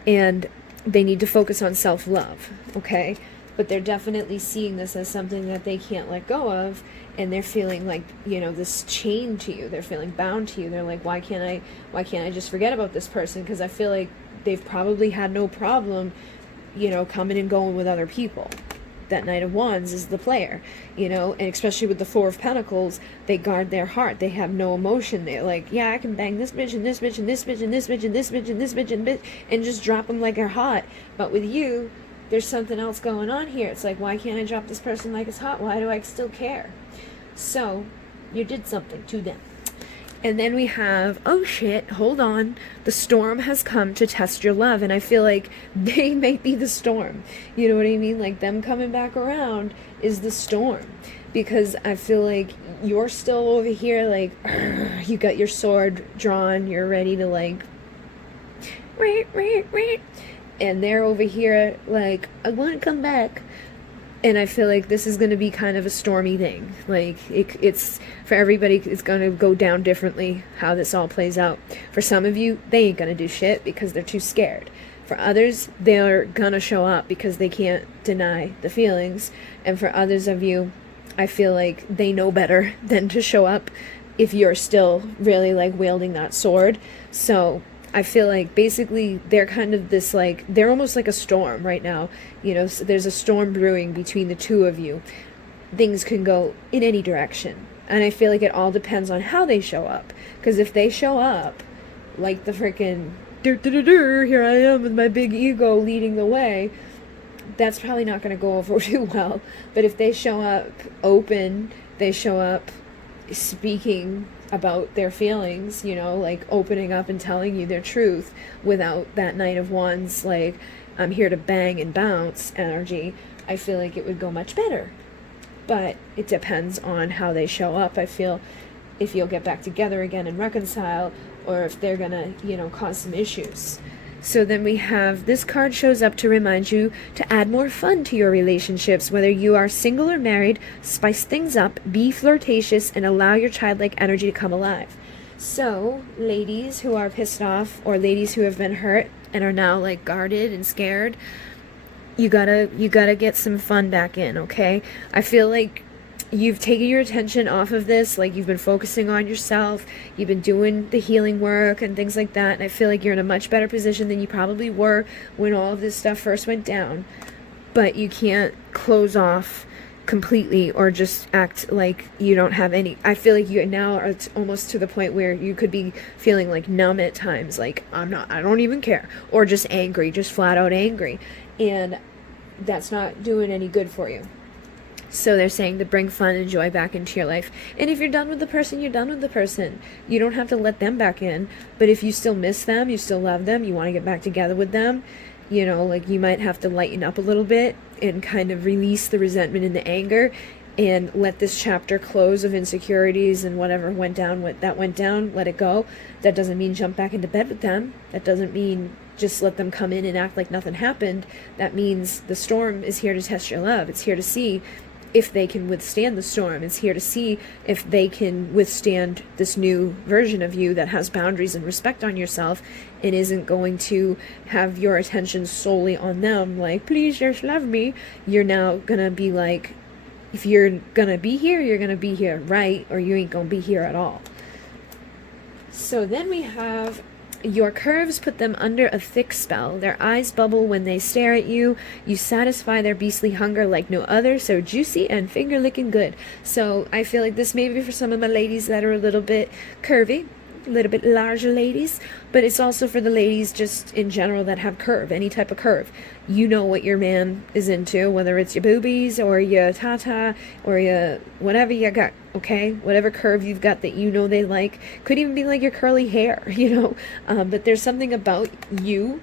and they need to focus on self-love, okay? But they're definitely seeing this as something that they can't let go of, and they're feeling like, you know, this chain to you. They're feeling bound to you. They're like, why can't I just forget about this person? Because I feel like they've probably had no problem, you know, coming and going with other people. That Knight of Wands is the player, you know, and especially with the Four of Pentacles, they guard their heart. They have no emotion. They're like, yeah, I can bang this bitch and this bitch and this bitch and this bitch and this bitch and this bitch and just drop them like they're hot. But with you, there's something else going on here. It's like, why can't I drop this person like it's hot? Why do I still care? So you did something to them. And then we have, oh shit, hold on. The storm has come to test your love. And I feel like they may be the storm. You know what I mean? Like them coming back around is the storm. Because I feel like you're still over here like, you got your sword drawn. You're ready to like, and they're over here like, I want to come back. And I feel like this is going to be kind of a stormy thing. Like, it's for everybody, it's going to go down differently how this all plays out. For some of you, they ain't going to do shit because they're too scared. For others, they're going to show up because they can't deny the feelings. And for others of you, I feel like they know better than to show up if you're still really, like, wielding that sword. So I feel like basically they're kind of this like, they're almost like a storm right now. You know, so there's a storm brewing between the two of you. Things can go in any direction. And I feel like it all depends on how they show up. Because if they show up like the freaking, here I am with my big ego leading the way, that's probably not going to go over too well. But if they show up open, they show up speaking about their feelings, you know, like opening up and telling you their truth without that Knight of Wands, like, I'm here to bang and bounce energy, I feel like it would go much better. But it depends on how they show up. I feel if you'll get back together again and reconcile, or if they're gonna, you know, cause some issues. So then we have, this card shows up to remind you to add more fun to your relationships, whether you are single or married. Spice things up, be flirtatious, and allow your childlike energy to come alive. So, ladies who are pissed off, or ladies who have been hurt and are now like guarded and scared, you gotta get some fun back in, okay? I feel like you've taken your attention off of this, like you've been focusing on yourself, you've been doing the healing work and things like that, and I feel like you're in a much better position than you probably were when all of this stuff first went down. But you can't close off completely or just act like you don't have any. I feel like you now are almost to the point where you could be feeling like numb at times, like I don't even care, or just angry, just flat out angry, and that's not doing any good for you. So they're saying to bring fun and joy back into your life. And if you're done with the person, you're done with the person. You don't have to let them back in. But if you still miss them, you still love them, you want to get back together with them, you know, like you might have to lighten up a little bit and kind of release the resentment and the anger and let this chapter close of insecurities and whatever went down, let it go. That doesn't mean jump back into bed with them. That doesn't mean just let them come in and act like nothing happened. That means the storm is here to test your love. It's here to see if they can withstand the storm. It's here to see if they can withstand this new version of you that has boundaries and respect on yourself and isn't going to have your attention solely on them, like, please just love me. You're now gonna be like, if you're gonna be here, you're gonna be here, right? Or you ain't gonna be here at all. So then we have, your curves put them under a thick spell. Their eyes bubble when they stare at you. You satisfy their beastly hunger like no other, so juicy and finger-licking good. So I feel like this may be for some of my ladies that are a little bit curvy. a little bit larger ladies, but it's also for the ladies just in general that have curve, any type of curve. You know what your man is into, whether it's your boobies or your tata or your whatever you got, okay? Whatever curve you've got that you know they like. Could even be like your curly hair, but there's something about you,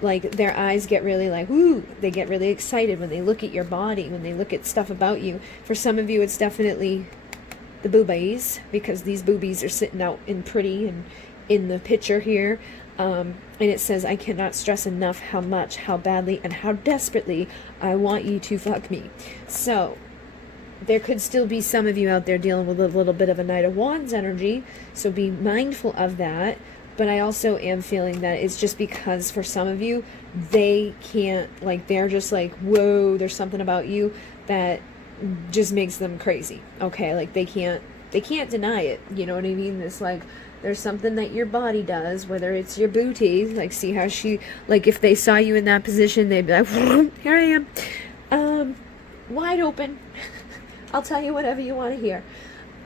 like their eyes get really like, ooh, they get really excited when they look at your body, when they look at stuff about you. For some of you, it's definitely the boobies, because these boobies are sitting out in pretty and in the picture here. And it says, I cannot stress enough how much, how badly, and how desperately I want you to fuck me. So there could still be some of you out there dealing with a little bit of a Knight of Wands energy, so be mindful of that. But I also am feeling that it's just because for some of you, they can't, like, they're just like, whoa, there's something about you that just makes them crazy. Okay, like they can't deny it. You know what I mean? It's like, there's something that your body does, whether it's your booty, like see how she, like if they saw you in that position, they'd be like, here I am, wide open. I'll tell you whatever you want to hear.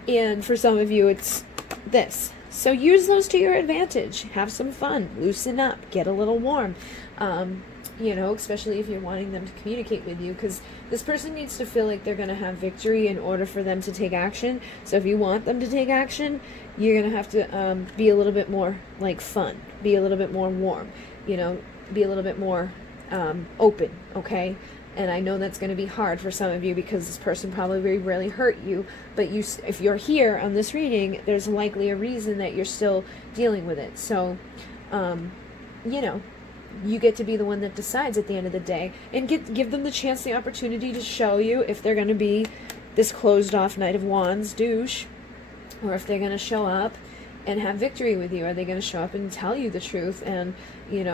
And for some of you, it's this. So use those to your advantage. Have some fun. Loosen up. Get a little warm. Especially if you're wanting them to communicate with you, because this person needs to feel like they're going to have victory in order for them to take action. So if you want them to take action, you're going to have to be a little bit more like fun. Be a little bit more warm. Be a little bit more open. Okay? And I know that's going to be hard for some of you because this person probably really hurt you. But if you're here on this reading, there's likely a reason that you're still dealing with it. So, you get to be the one that decides at the end of the day. And give them the chance, the opportunity to show you if they're going to be this closed-off Knight of Wands douche. Or if they're going to show up and have victory with you. Are they going to show up and tell you the truth and,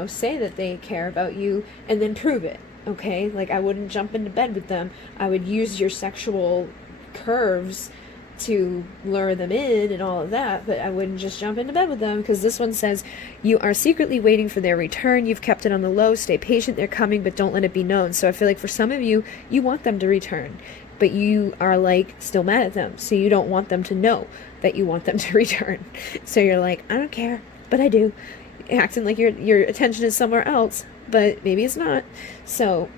say that they care about you and then prove it? Okay, like I wouldn't jump into bed with them. I would use your sexual curves to lure them in and all of that, but I wouldn't just jump into bed with them, because this one says, you are secretly waiting for their return. You've kept it on the low. Stay patient. They're coming, but don't let it be known. So I feel like for some of you, you want them to return, but you are like still mad at them. So you don't want them to know that you want them to return. So you're like, I don't care, but I do. Acting like your attention is somewhere else, but maybe it's not. So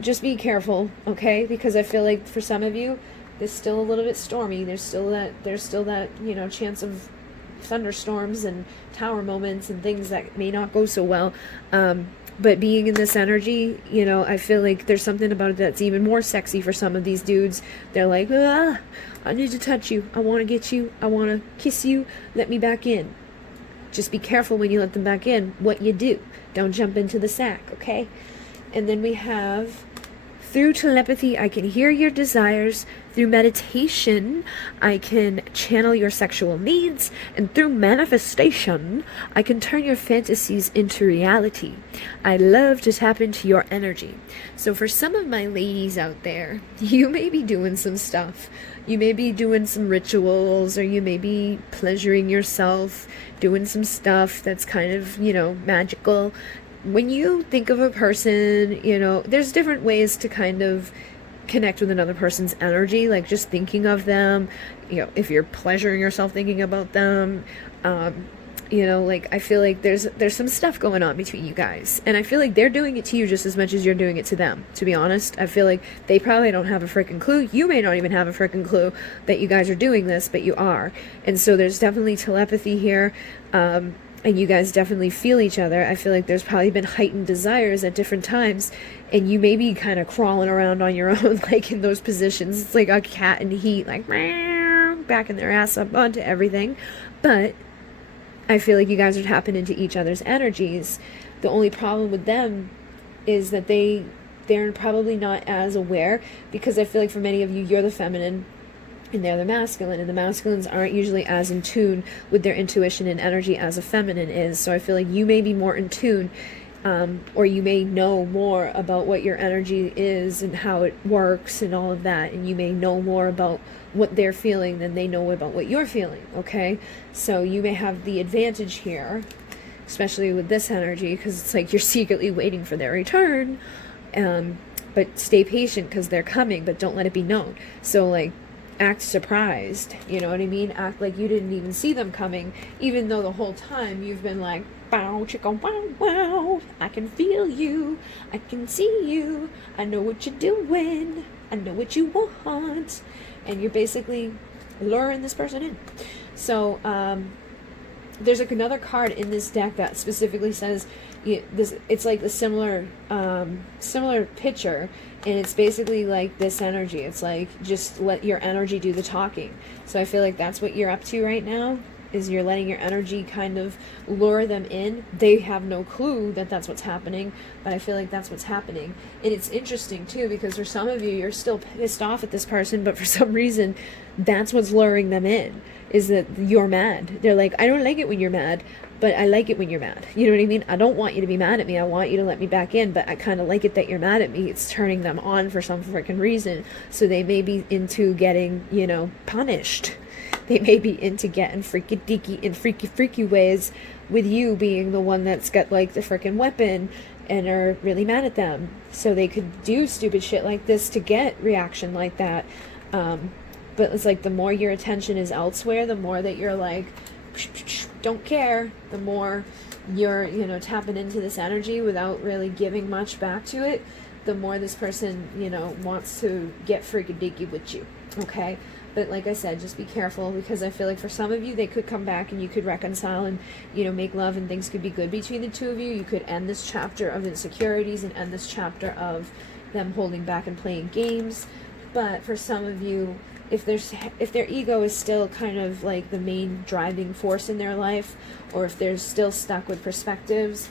just be careful, okay? Because I feel like for some of you, it's still a little bit stormy. There's still that chance of thunderstorms and tower moments and things that may not go so well. But being in this energy, I feel like there's something about it that's even more sexy for some of these dudes. They're like, I need to touch you. I want to get you. I want to kiss you. Let me back in. Just be careful when you let them back in what you do. Don't jump into the sack, okay? And then we have, through telepathy, I can hear your desires. Through meditation, I can channel your sexual needs. And through manifestation, I can turn your fantasies into reality. I love to tap into your energy. So for some of my ladies out there, you may be doing some stuff. You may be doing some rituals, or you may be pleasuring yourself, doing some stuff that's kind of, magical. When you think of a person, there's different ways to kind of connect with another person's energy, like just thinking of them, if you're pleasuring yourself thinking about them, I feel like there's some stuff going on between you guys, and I feel like they're doing it to you just as much as you're doing it to them, to be honest. I feel like they probably don't have a freaking clue. You may not even have a freaking clue that you guys are doing this, but you are. And so there's definitely telepathy here, and you guys definitely feel each other. I feel like there's probably been heightened desires at different times, and you may be kind of crawling around on your own, like in those positions. It's like a cat in heat, like backing their ass up onto everything. But I feel like you guys are tapping into each other's energies. The only problem with them is that they're probably not as aware, because I feel like for many of you, you're the feminine and they're the masculine, and the masculines aren't usually as in tune with their intuition and energy as a feminine is. So I feel like you may be more in tune, or you may know more about what your energy is and how it works and all of that, and you may know more about what they're feeling than they know about what you're feeling, okay? So you may have the advantage here, especially with this energy, because it's like you're secretly waiting for their return, but stay patient because they're coming, but don't let it be known. So like, act surprised, you know what I mean? Act like you didn't even see them coming, even though the whole time you've been like, bow, chicka, wow, wow, I can feel you, I can see you, I know what you're doing, I know what you want, and you're basically luring this person in. So, there's like another card in this deck that specifically says this. It's like a similar picture, and it's basically like this energy. It's like, just let your energy do the talking. So I feel like that's what you're up to right now, is you're letting your energy kind of lure them in. They have no clue that that's what's happening, but I feel like that's what's happening. And it's interesting too, because for some of you, you're still pissed off at this person, but for some reason that's what's luring them in, is that you're mad. They're like, I don't like it when you're mad, but I like it when you're mad. You know what I mean? I don't want you to be mad at me. I want you to let me back in, but I kind of like it that you're mad at me. It's turning them on for some freaking reason. So they may be into getting, you know, punished. They may be into getting freaky deaky in freaky ways, with you being the one that's got like the freaking weapon and are really mad at them. So they could do stupid shit like this to get reaction like that. But it's like, the more your attention is elsewhere, the more that you're like, don't care, the more you're, you know, tapping into this energy without really giving much back to it, the more this person, you know, wants to get freaky deaky with you. Okay? But like I said, just be careful, because I feel like for some of you, they could come back and you could reconcile and, you know, make love, and things could be good between the two of you. You could end this chapter of insecurities and end this chapter of them holding back and playing games. But for some of you, if their ego is still kind of like the main driving force in their life, or if they're still stuck with perspectives,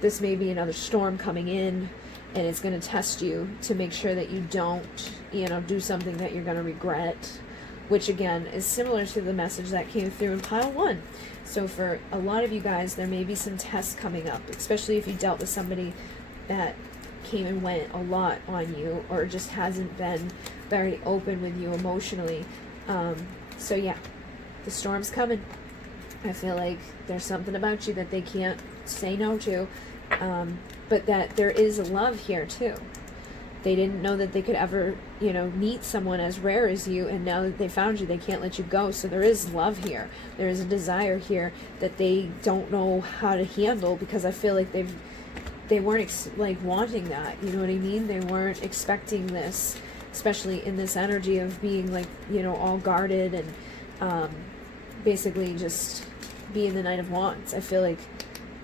this may be another storm coming in, and it's going to test you to make sure that you don't, you know, do something that you're going to regret, which again is similar to the message that came through in pile 1. So for a lot of you guys, there may be some tests coming up, especially if you dealt with somebody that came and went a lot on you, or just hasn't been very open with you emotionally. So yeah, the storm's coming. I feel like there's something about you that they can't say no to, but that there is love here too. They didn't know that they could ever, you know, meet someone as rare as you, and now that they found you, they can't let you go. So there is love here. There is a desire here that they don't know how to handle, because I feel like they weren't like wanting that, you know what I mean? They weren't expecting this, especially in this energy of being like, you know, all guarded and basically just being the Knight of Wands. I feel like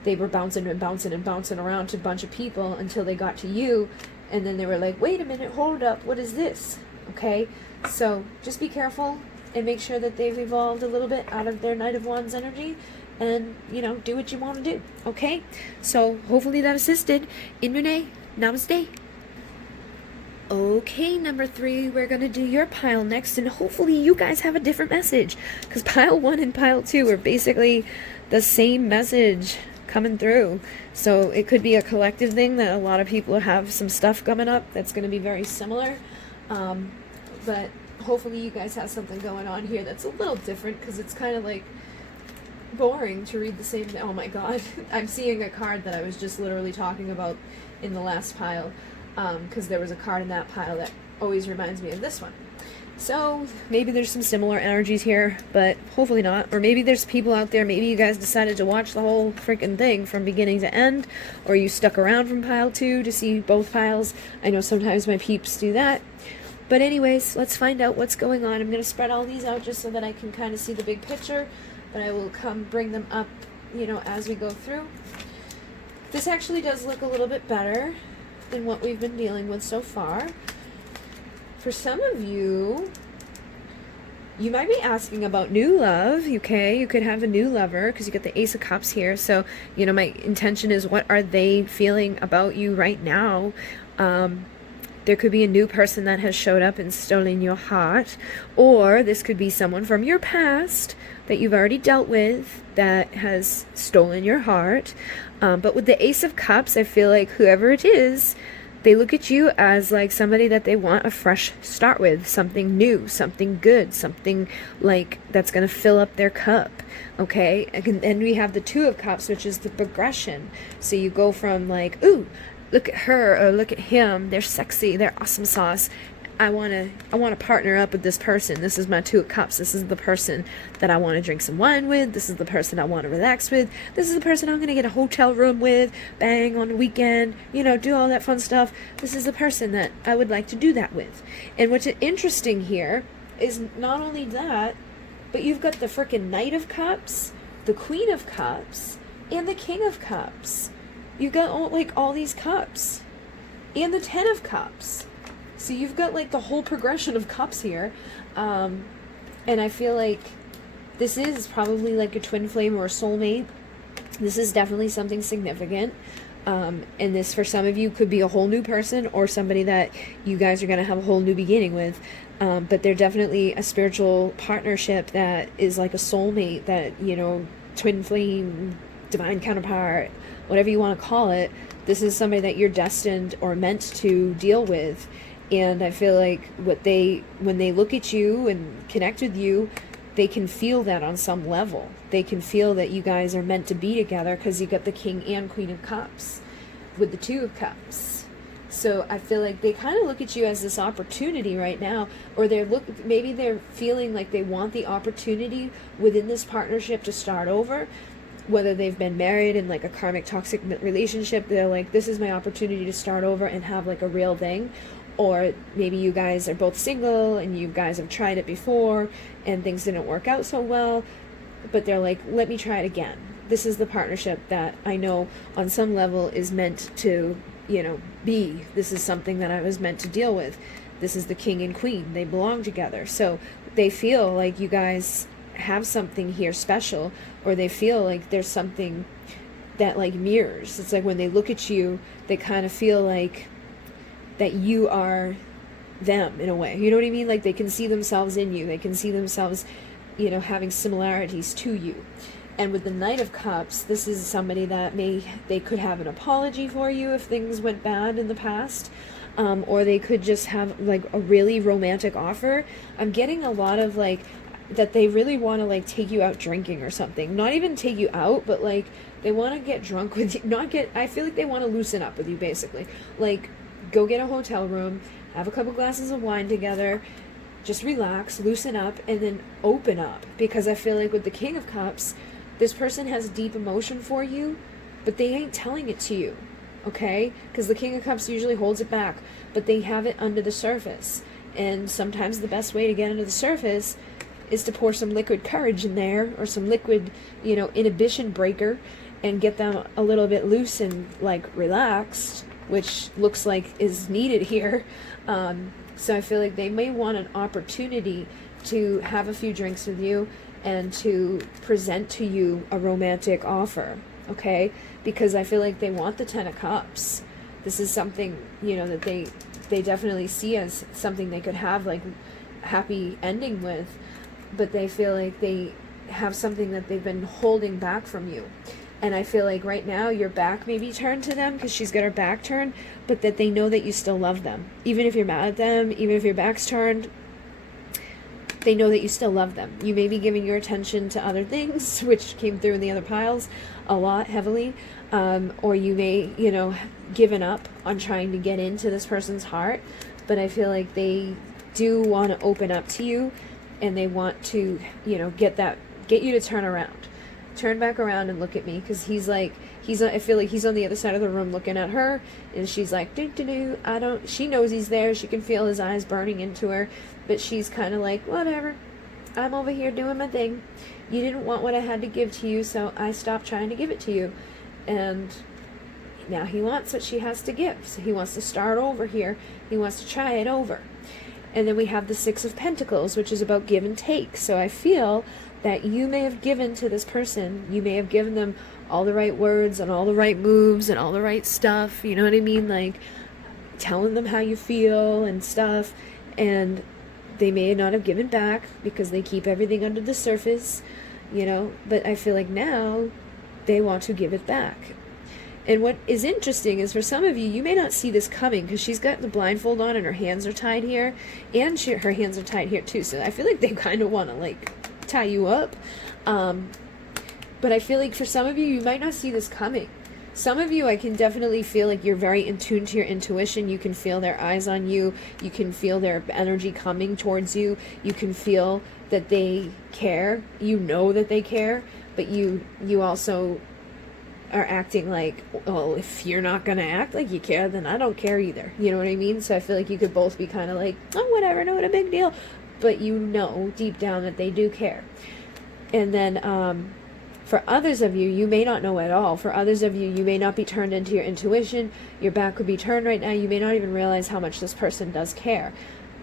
they were bouncing and bouncing and bouncing around to a bunch of people until they got to you, and then they were like, wait a minute, hold up, what is this? Okay, so just be careful and make sure that they've evolved a little bit out of their Knight of Wands energy, and, you know, do what you want to do. Okay, so hopefully that assisted. Inmune, namaste. Okay, number 3, we're going to do your pile next, and hopefully you guys have a different message, because pile 1 and pile 2 are basically the same message coming through. So it could be a collective thing that a lot of people have some stuff coming up that's going to be very similar. But hopefully you guys have something going on here that's a little different, because it's kind of like boring to read the same thing. Oh my god, I'm seeing a card that I was just literally talking about in the last pile, because there was a card in that pile that always reminds me of this one. So maybe there's some similar energies here, but hopefully not. Or maybe there's people out there, maybe you guys decided to watch the whole freaking thing from beginning to end, or you stuck around from pile 2 to see both piles. I know sometimes my peeps do that. But anyways, let's find out what's going on. I'm going to spread all these out just so that I can kind of see the big picture, but I will come bring them up, you know, as we go through. This actually does look a little bit better than what we've been dealing with so far. For some of you, you might be asking about new love, okay? You could have a new lover, because you got the Ace of Cups here. So, you know, my intention is, what are they feeling about you right now? There could be a new person that has showed up and stolen your heart, or this could be someone from your past that you've already dealt with that has stolen your heart. But with the Ace of Cups, I feel like whoever it is, they look at you as like somebody that they want a fresh start with, something new, something good, something like that's going to fill up their cup, okay? And then we have the Two of Cups, which is the progression. So you go from like, ooh, look at her, or look at him, they're sexy, they're awesome sauce, I want to partner up with this person. This is my Two of Cups. This is the person that I want to drink some wine with. This is the person I want to relax with. This is the person I'm going to get a hotel room with, bang, on the weekend, you know, do all that fun stuff. This is the person that I would like to do that with. And what's interesting here is not only that, but you've got the frickin' Knight of Cups, the Queen of Cups, and the King of Cups. You've got all these cups. And the Ten of Cups. So you've got like the whole progression of cups here. And I feel like this is probably like a twin flame or a soulmate. This is definitely something significant. And this, for some of you, could be a whole new person or somebody that you guys are going to have a whole new beginning with. But they're definitely a spiritual partnership that is like a soulmate, that, you know, twin flame, divine counterpart, whatever you want to call it. This is somebody that you're destined or meant to deal with. And I feel like when they look at you and connect with you, they can feel that on some level. They can feel that you guys are meant to be together, because you got the King and Queen of Cups with the Two of Cups. So I feel like they kind of look at you as this opportunity right now, or maybe they're feeling like they want the opportunity within this partnership to start over. Whether they've been married in like a karmic toxic relationship, they're like, this is my opportunity to start over and have like a real thing. Or maybe you guys are both single and you guys have tried it before and things didn't work out so well, but they're like, let me try it again. This is the partnership that I know on some level is meant to, you know, be. This is something that I was meant to deal with. This is the King and Queen. They belong together. So they feel like you guys have something here special, or they feel like there's something that like mirrors. It's like when they look at you, they kind of feel like that you are them in a way. You know what I mean? Like they can see themselves in you. They can see themselves, you know, having similarities to you. And with the Knight of Cups, this is somebody that they could have an apology for you if things went bad in the past. Or they could just have like a really romantic offer. I'm getting a lot of like that they really want to like take you out drinking or something. Not even take you out, but like they want to get drunk with you. I feel like they want to loosen up with you, basically. Like, go get a hotel room, have a couple glasses of wine together, just relax, loosen up, and then open up. Because I feel like with the King of Cups, this person has deep emotion for you, but they ain't telling it to you, okay? Because the King of Cups usually holds it back, but they have it under the surface. And sometimes the best way to get under the surface is to pour some liquid courage in there, or some liquid, you know, inhibition breaker, and get them a little bit loose and like relaxed, which looks like is needed here. So I feel like they may want an opportunity to have a few drinks with you and to present to you a romantic offer, okay? Because I feel like they want the Ten of Cups. This is something, you know, that they definitely see as something they could have like happy ending with, but they feel like they have something that they've been holding back from you. And I feel like right now your back may be turned to them because she's got her back turned, but that they know that you still love them. Even if you're mad at them, even if your back's turned, they know that you still love them. You may be giving your attention to other things, which came through in the other piles a lot heavily, or you may, you know, given up on trying to get into this person's heart, but I feel like they do want to open up to you, and they want to, you know, get you to turn back around and look at me, because I feel like he's on the other side of the room looking at her, and she's like, she knows he's there, she can feel his eyes burning into her, but she's kind of like, whatever, I'm over here doing my thing. You didn't want what I had to give to you, so I stopped trying to give it to you. And now he wants what she has to give, so he wants to start over here. He wants to try it over. And then we have the Six of Pentacles, which is about give and take. So I feel that you may have given to this person, you may have given them all the right words and all the right moves and all the right stuff, you know what I mean? Like telling them how you feel and stuff, and they may not have given back because they keep everything under the surface, you know, but I feel like now they want to give it back. And what is interesting is for some of you, you may not see this coming because she's got the blindfold on and her hands are tied here, and her hands are tied here too, so I feel like they kind of want to like tie you up, but I feel like for some of you, you might not see this coming. Some of you, I can definitely feel like you're very in tune to your intuition. You can feel their eyes on you. You can feel their energy coming towards you. You can feel that they care. You know that they care, but you also are acting like, oh, if you're not going to act like you care, then I don't care either. You know what I mean? So I feel like you could both be kind of like, oh, whatever, not a big deal. But you know deep down that they do care. And then for others of you, you may not know at all. For others of you, you may not be turned into your intuition. Your back could be turned right now. You may not even realize how much this person does care.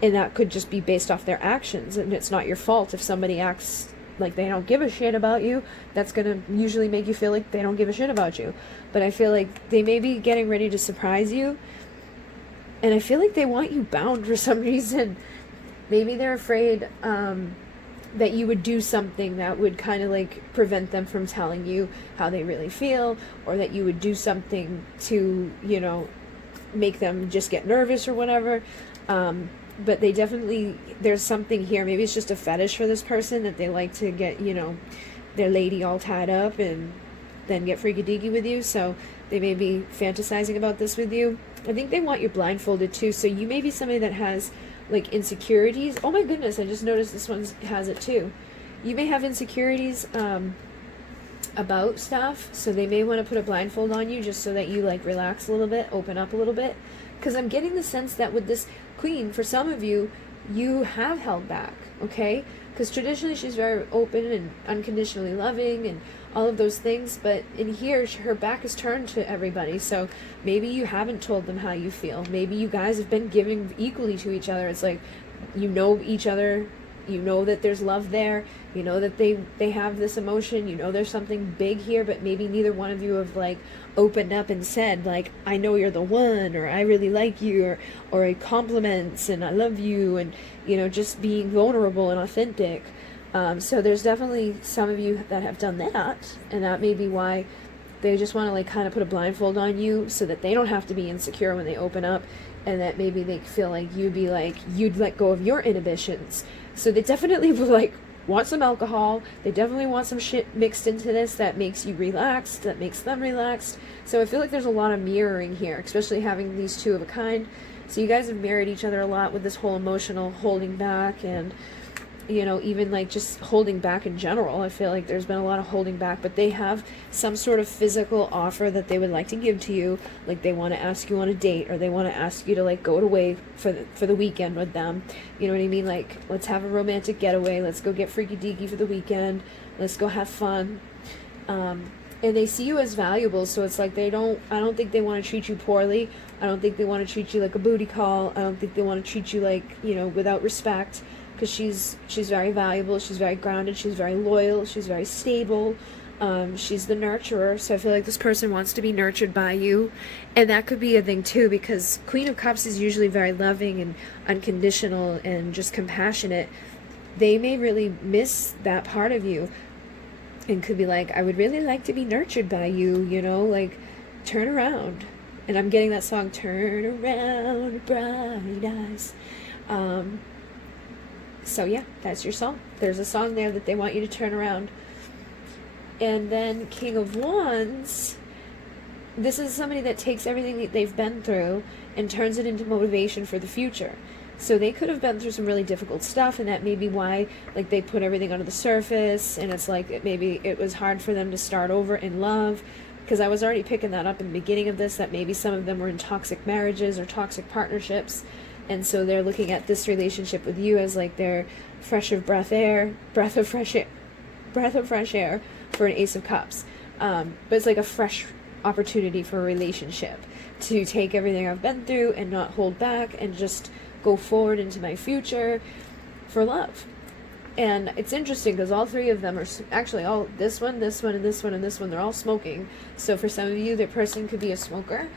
And that could just be based off their actions. And it's not your fault if somebody acts like they don't give a shit about you. That's going to usually make you feel like they don't give a shit about you. But I feel like they may be getting ready to surprise you. And I feel like they want you bound for some reason. Maybe they're afraid that you would do something that would kind of like prevent them from telling you how they really feel, or that you would do something to, you know, make them just get nervous or whatever. But they definitely, there's something here. Maybe it's just a fetish for this person that they like to get, you know, their lady all tied up and then get freaky deaky with you. So they may be fantasizing about this with you. I think they want you blindfolded too. So you may be somebody that has like insecurities. Oh my goodness, I just noticed this one has it too. You may have insecurities about stuff, so they may want to put a blindfold on you just so that you like relax a little bit, open up a little bit. Because I'm getting the sense that with this queen, for some of you, you have held back, okay? Because traditionally she's very open and unconditionally loving and all of those things, but in here her back is turned to everybody. So maybe you haven't told them how you feel. Maybe you guys have been giving equally to each other. It's like, you know each other, you know that there's love there, you know that they have this emotion, you know there's something big here, but maybe neither one of you have like opened up and said like, I know you're the one, or I really like you, or compliments and I love you, and you know, just being vulnerable and authentic. So there's definitely some of you that have done that, and that may be why they just want to like kind of put a blindfold on you so that they don't have to be insecure when they open up, and that maybe they feel like you'd let go of your inhibitions. So they definitely like want some alcohol. They definitely want some shit mixed into this that makes you relaxed, that makes them relaxed. So I feel like there's a lot of mirroring here, especially having these two of a kind. So you guys have mirrored each other a lot with this whole emotional holding back, and you know, even like just holding back in general. I feel like there's been a lot of holding back, but they have some sort of physical offer that they would like to give to you. Like they want to ask you on a date, or they want to ask you to like go away for the weekend with them. You know what I mean? Like, let's have a romantic getaway. Let's go get freaky deaky for the weekend. Let's go have fun. And they see you as valuable. So it's like I don't think they want to treat you poorly. I don't think they want to treat you like a booty call. I don't think they want to treat you like, you know, without respect. Because she's very valuable, she's very grounded, she's very loyal, she's very stable, she's the nurturer. So I feel like this person wants to be nurtured by you, and that could be a thing too, because Queen of Cups is usually very loving and unconditional and just compassionate. They may really miss that part of you and could be like, I would really like to be nurtured by you, you know, like turn around. And I'm getting that song, turn around, bright eyes. So yeah, that's your song. There's a song there that they want you to turn around. And then King of Wands, this is somebody that takes everything that they've been through and turns it into motivation for the future. So they could have been through some really difficult stuff, and that may be why like they put everything under the surface, and it's like maybe it was hard for them to start over in love. Because I was already picking that up in the beginning of this, that maybe some of them were in toxic marriages or toxic partnerships. And so they're looking at this relationship with you as like their breath of fresh air for an Ace of Cups. But it's like a fresh opportunity for a relationship to take everything I've been through and not hold back and just go forward into my future for love. And it's interesting because all three of them are actually all this one, and this one, and this one. They're all smoking. So for some of you, their person could be a smoker.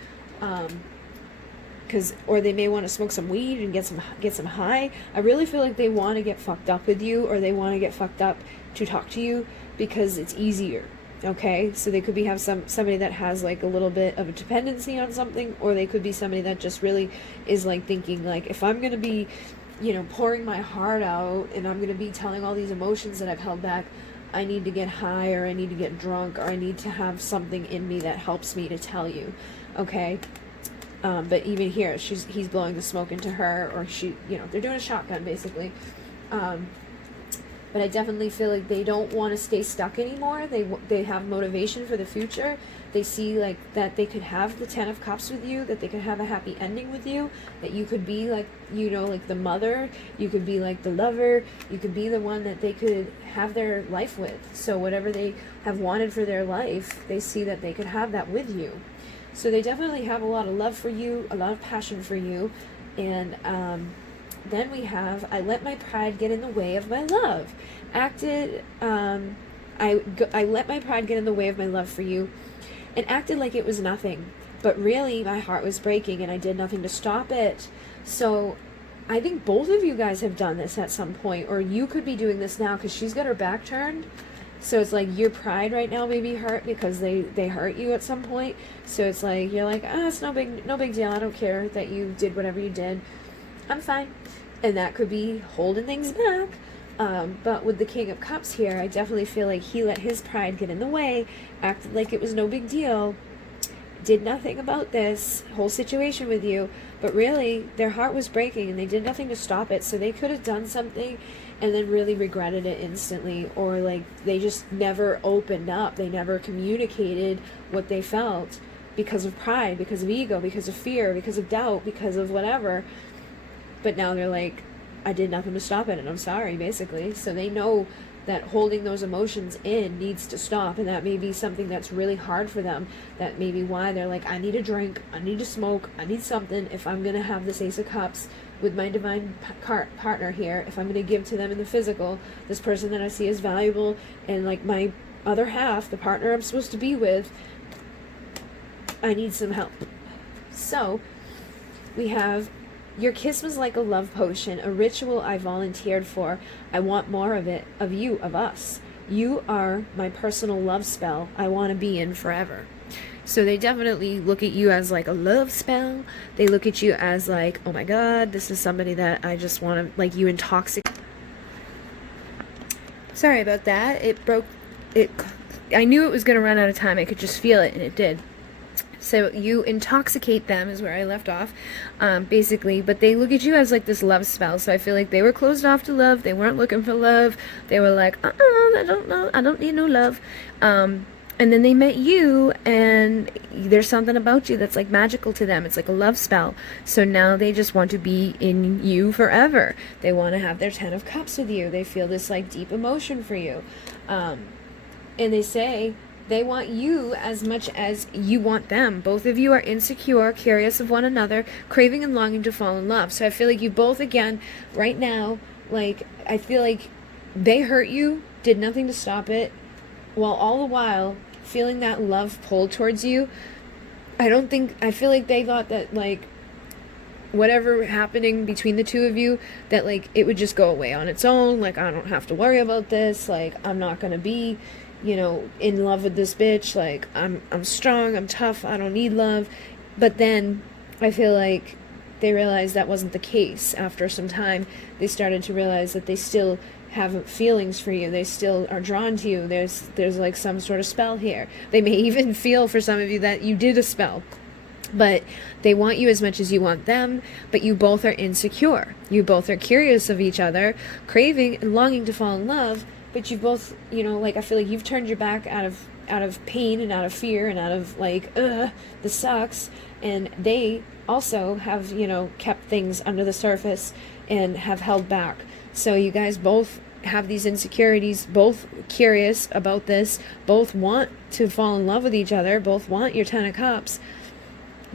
Or they may want to smoke some weed and get some high. I really feel like they want to get fucked up with you, or they want to get fucked up to talk to you because it's easier. Okay, so they could have somebody that has like a little bit of a dependency on something, or they could be somebody that just really is like thinking like, if I'm gonna be, you know, pouring my heart out and I'm gonna be telling all these emotions that I've held back, I need to get high, or I need to get drunk, or I need to have something in me that helps me to tell you, okay? But even here, he's blowing the smoke into her, or they're doing a shotgun basically. But I definitely feel like they don't want to stay stuck anymore. They have motivation for the future. They see like that they could have the 10 of Cups with you, that they could have a happy ending with you, that you could be like, like the mother, you could be like the lover, you could be the one that they could have their life with. So whatever they have wanted for their life, they see that they could have that with you. So they definitely have a lot of love for you, a lot of passion for you. And then we have, I let my pride get in the way of my love. I let my pride get in the way of my love for you, and acted like it was nothing. But really, my heart was breaking, and I did nothing to stop it. So I think both of you guys have done this at some point, or you could be doing this now, because she's got her back turned. So it's like your pride right now may be hurt because they hurt you at some point. So it's like, you're like, it's no big deal. I don't care that you did whatever you did. I'm fine. And that could be holding things back. But with the King of Cups here, I definitely feel like he let his pride get in the way, acted like it was no big deal, did nothing about this whole situation with you, but really their heart was breaking and they did nothing to stop it. So they could have done something and then really regretted it instantly, or like they just never opened up. They never communicated what they felt because of pride, because of ego, because of fear, because of doubt, because of whatever. But now they're like, I did nothing to stop it, and I'm sorry, basically. So they know that holding those emotions in needs to stop, and that may be something that's really hard for them. That may be why they're like, I need a drink, I need to smoke, I need something if I'm going to have this Ace of Cups with my divine partner here, if I'm going to give to them in the physical, this person that I see as valuable, and like my other half, the partner I'm supposed to be with, I need some help. So we have, your kiss was like a love potion, a ritual I volunteered for. I want more of it, of you, of us. You are my personal love spell I want to be in forever. So they definitely look at you as like a love spell. They look at you as like, oh my God, this is somebody that I just want to, like, you intoxicate. Sorry about that. I knew it was going to run out of time. I could just feel it, and it did. So you intoxicate them is where I left off, basically. But they look at you as like this love spell. So I feel like they were closed off to love. They weren't looking for love. They were like, I don't know. I don't need no love. And then they met you, and there's something about you that's like magical to them. It's like a love spell. So now they just want to be in you forever. They want to have their 10 of Cups with you. They feel this like deep emotion for you. And they say, they want you as much as you want them. Both of you are insecure, curious of one another, craving and longing to fall in love. So I feel like you both, again, right now, like, I feel like they hurt you, did nothing to stop it, while all the while feeling that love pull towards you. I feel like they thought that, like, whatever happening between the two of you, that, like, it would just go away on its own. Like, I don't have to worry about this. Like, I'm not gonna be, in love with this bitch. Like, I'm strong, I'm tough, I don't need love. But then I feel like they realized that wasn't the case. After some time, they started to realize that they still have feelings for you. They still are drawn to you. There's like some sort of spell here. They may even feel, for some of you, that you did a spell. But they want you as much as you want them, but you both are insecure. You both are curious of each other, craving and longing to fall in love. But you both, like, I feel like you've turned your back out of pain and out of fear and out of, like, this sucks. And they also have, kept things under the surface and have held back. So you guys both have these insecurities, both curious about this, both want to fall in love with each other, both want your 10 of Cups,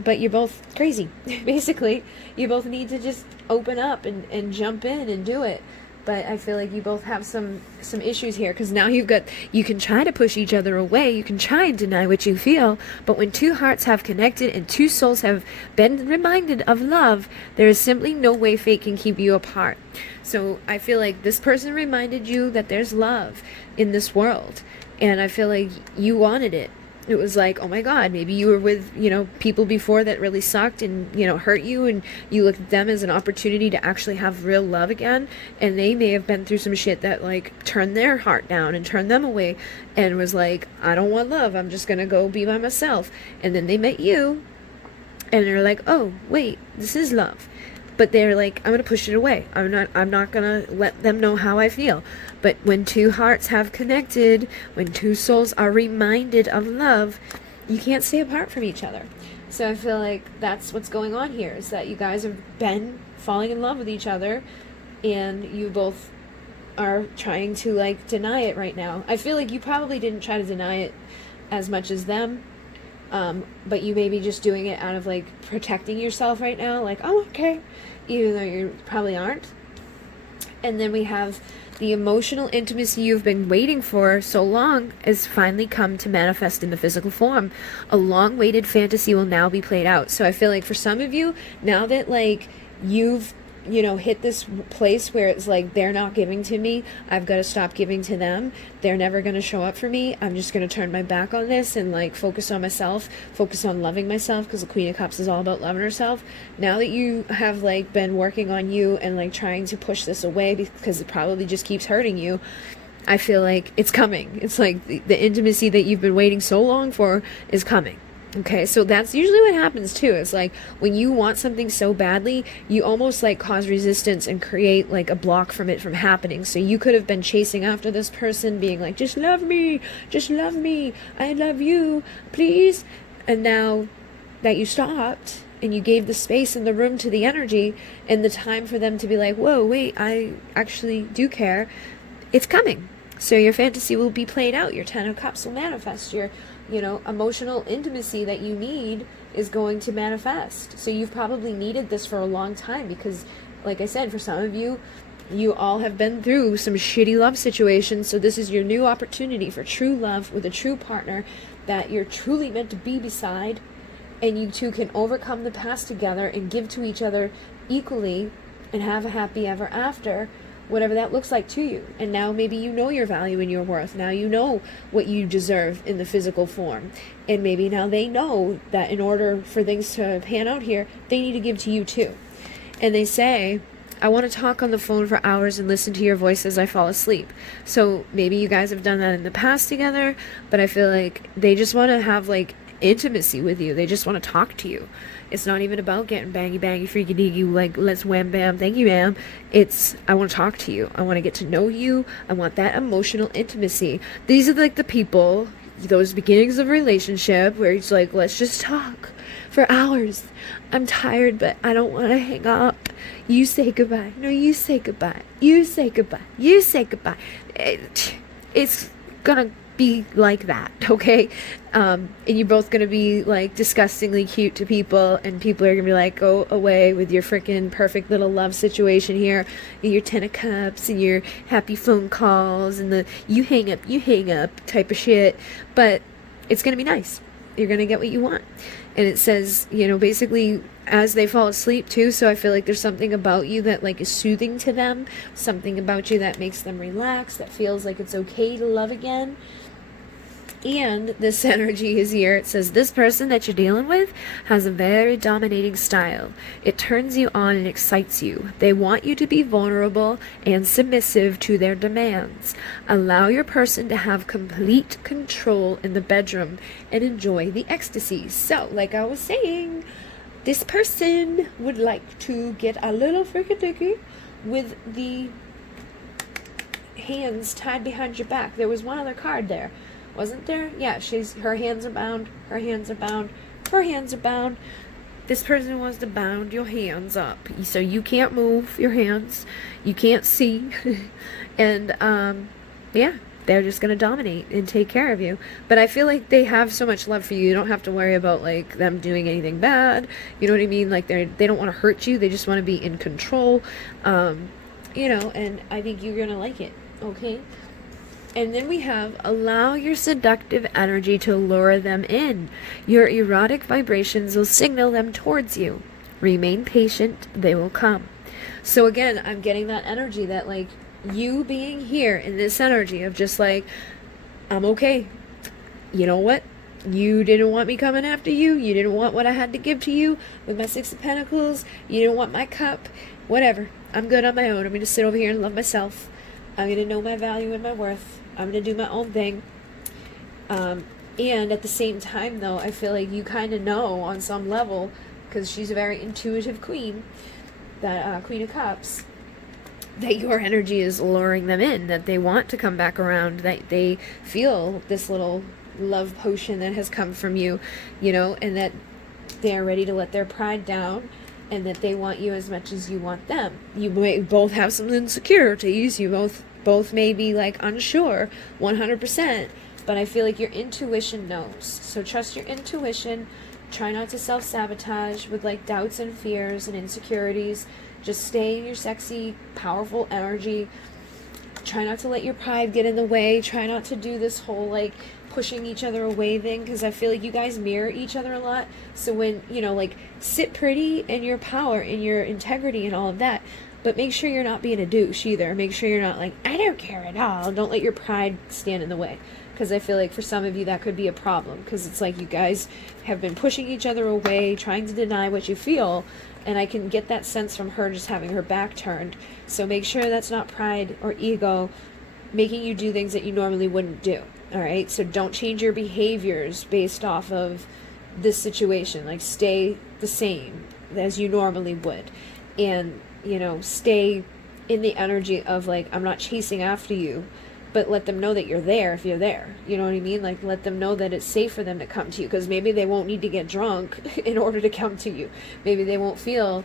but you're both crazy. Basically, you both need to just open up and jump in and do it. But I feel like you both have some issues here, because now you can try to push each other away, you can try and deny what you feel, but when two hearts have connected and two souls have been reminded of love, there is simply no way fate can keep you apart. So I feel like this person reminded you that there's love in this world, and I feel like you wanted it. It was like, oh my God, maybe you were with, people before that really sucked and, hurt you, and you looked at them as an opportunity to actually have real love again. And they may have been through some shit that like turned their heart down and turned them away and was like, I don't want love. I'm just going to go be by myself. And then they met you and they're like, oh, wait, this is love. But they're like, I'm going to push it away. I'm not going to let them know how I feel. But when two hearts have connected, when two souls are reminded of love, you can't stay apart from each other. So I feel like that's what's going on here, is that you guys have been falling in love with each other, and you both are trying to like deny it right now. I feel like you probably didn't try to deny it as much as them. But you may be just doing it out of like protecting yourself right now, like, oh, okay, even though you probably aren't. And then we have the emotional intimacy you've been waiting for so long has finally come to manifest in the physical form. A long-awaited fantasy will now be played out. So I feel like for some of you, now that like you've hit this place where it's like, they're not giving to me, I've got to stop giving to them, they're never going to show up for me, I'm just going to turn my back on this and like focus on myself, focus on loving myself, because the Queen of Cups is all about loving herself. Now that you have like been working on you and like trying to push this away because it probably just keeps hurting you, I feel like it's coming. It's like the intimacy that you've been waiting so long for is coming. Okay, so that's usually what happens too. It's like when you want something so badly, you almost like cause resistance and create like a block from it from happening. So you could have been chasing after this person, being like, just love me, I love you, please. And now that you stopped and you gave the space and the room to the energy and the time for them to be like, whoa, wait, I actually do care, it's coming. So your fantasy will be played out. Your 10 of Cups will manifest. Your emotional intimacy that you need is going to manifest. So you've probably needed this for a long time because, like I said, for some of you, you all have been through some shitty love situations. So this is your new opportunity for true love with a true partner that you're truly meant to be beside. And you two can overcome the past together and give to each other equally and have a happy ever after, whatever that looks like to you. And now maybe you know your value and your worth. Now you know what you deserve in the physical form. And maybe now they know that in order for things to pan out here, they need to give to you too. And they say, I want to talk on the phone for hours and listen to your voice as I fall asleep. So maybe you guys have done that in the past together, but I feel like they just want to have like intimacy with you. They just want to talk to you. It's not even about getting bangy, freaky deaky, like, let's wham bam, thank you ma'am. It's, I want to talk to you. I want to get to know you. I want that emotional intimacy. These are like the people, those beginnings of a relationship where it's like, let's just talk for hours. I'm tired, but I don't want to hang up. You say goodbye. No, you say goodbye. You say goodbye. You say goodbye. It's gonna be like that, okay? And you're both gonna be like disgustingly cute to people, and people are gonna be like, go away with your freaking perfect little love situation here, and your 10 of Cups and your happy phone calls and the you hang up type of shit. But it's gonna be nice. You're gonna get what you want. And it says, basically as they fall asleep too, so I feel like there's something about you that like is soothing to them, something about you that makes them relax, that feels like it's okay to love again. And this energy is here. It says, this person that you're dealing with has a very dominating style. It turns you on and excites you. They want you to be vulnerable and submissive to their demands. Allow your person to have complete control in the bedroom and enjoy the ecstasy. So, like I was saying, this person would like to get a little freaky dicky with the hands tied behind your back. There was one other card there, wasn't there? Yeah, her hands are bound, her hands are bound, her hands are bound. This person wants to bound your hands up so you can't move your hands, you can't see, and yeah, they're just going to dominate and take care of you. But I feel like they have so much love for you, you don't have to worry about like them doing anything bad, you know what I mean? Like they don't want to hurt you, they just want to be in control, and I think you're going to like it, okay? And then we have, allow your seductive energy to lure them in. Your erotic vibrations will signal them towards you. Remain patient, they will come. So again, I'm getting that energy that like you being here in this energy of just like, I'm okay. You know what? You didn't want me coming after you. You didn't want what I had to give to you with my Six of Pentacles. You didn't want my cup. Whatever. I'm good on my own. I'm going to sit over here and love myself. I'm going to know my value and my worth. I'm going to do my own thing. And at the same time, though, I feel like you kind of know on some level, because she's a very intuitive queen, that Queen of Cups, that your energy is luring them in, that they want to come back around, that they feel this little love potion that has come from you, you know, and that they're ready to let their pride down, and that they want you as much as you want them. You may both have some insecurities, you both may be like unsure 100%, but I feel like your intuition knows. So trust your intuition. Try not to self-sabotage with like doubts and fears and insecurities. Just stay in your sexy, powerful energy. Try not to let your pride get in the way. Try not to do this whole like pushing each other away thing, because I feel like you guys mirror each other a lot. So when, you know, like, sit pretty in your power and your integrity and all of that, but make sure you're not being a douche either. Make sure you're not like, I don't care at all. Don't let your pride stand in the way. Because I feel like for some of you that could be a problem, because it's like you guys have been pushing each other away, trying to deny what you feel, and I can get that sense from her just having her back turned. So make sure that's not pride or ego making you do things that you normally wouldn't do. All right, so don't change your behaviors based off of this situation. Like, stay the same as you normally would, and, you know, stay in the energy of like, I'm not chasing after you, but let them know that you're there if you're there. You know what I mean? Like, let them know that it's safe for them to come to you, because maybe they won't need to get drunk in order to come to you. Maybe they won't feel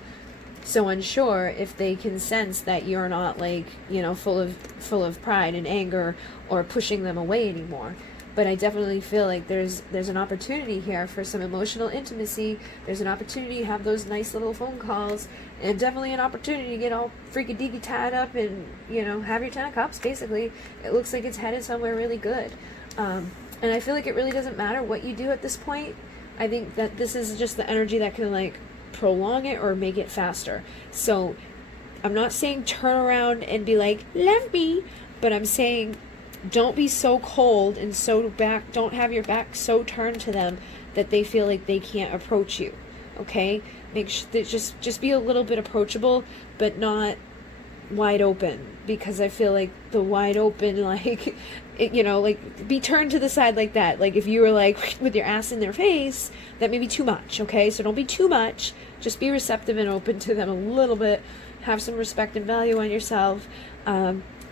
so unsure if they can sense that you're not like, you know, full of pride and anger or pushing them away anymore. But I definitely feel like there's an opportunity here for some emotional intimacy. There's an opportunity to have those nice little phone calls, and definitely an opportunity to get all freaky-deaky tied up and, you know, have your 10 of Cups, basically. It looks like it's headed somewhere really good. And I feel like it really doesn't matter what you do at this point. I think that this is just the energy that can, like, prolong it or make it faster. So I'm not saying turn around and be like, love me, but I'm saying don't be so cold and so don't have your back so turned to them that they feel like they can't approach you. Okay? Make sure that just be a little bit approachable, but not wide open, because I feel like the wide open, like, it, you know, like, be turned to the side like that. Like, if you were like with your ass in their face, that may be too much. Okay? So don't be too much. Just be receptive and open to them a little bit. Have some respect and value on yourself.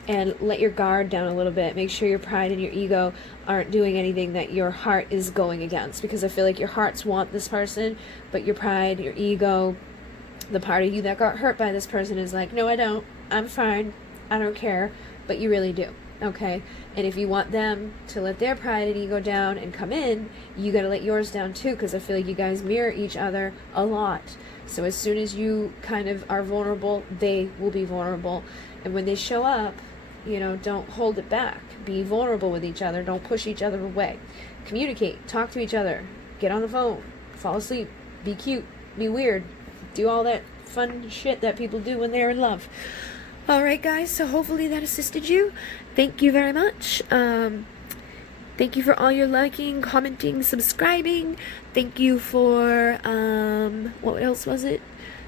And let your guard down a little bit. Make sure your pride and your ego aren't doing anything that your heart is going against, because I feel like your hearts want this person, but your pride, your ego, the part of you that got hurt by this person is like, no, I don't. I'm fine. I don't care. But you really do. Okay? And if you want them to let their pride and ego down and come in, you got to let yours down too, because I feel like you guys mirror each other a lot. So as soon as you kind of are vulnerable, they will be vulnerable. And when they show up, you know, don't hold it back. Be vulnerable with each other. Don't push each other away. Communicate. Talk to each other. Get on the phone. Fall asleep. Be cute. Be weird. Do all that fun shit that people do when they're in love. Alright, guys, so hopefully that assisted you. Thank you very much. Thank you for all your liking, commenting, subscribing. Thank you for, what else was it?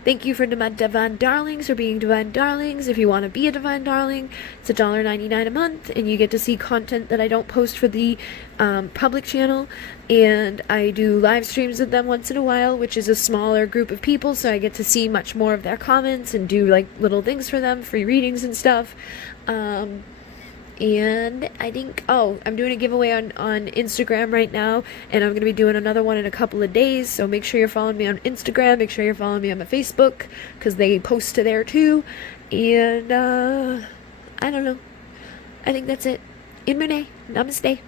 Thank you for my Divine Darlings for being Divine Darlings. If you want to be a Divine Darling, it's $1.99 a month, and you get to see content that I don't post for the public channel. And I do live streams with them once in a while, which is a smaller group of people, so I get to see much more of their comments and do like little things for them, free readings and stuff. And I think, I'm doing a giveaway on Instagram right now, and I'm going to be doing another one in a couple of days, so make sure you're following me on Instagram, make sure you're following me on my Facebook, because they post to there too, and, I don't know, I think that's it. Namaste.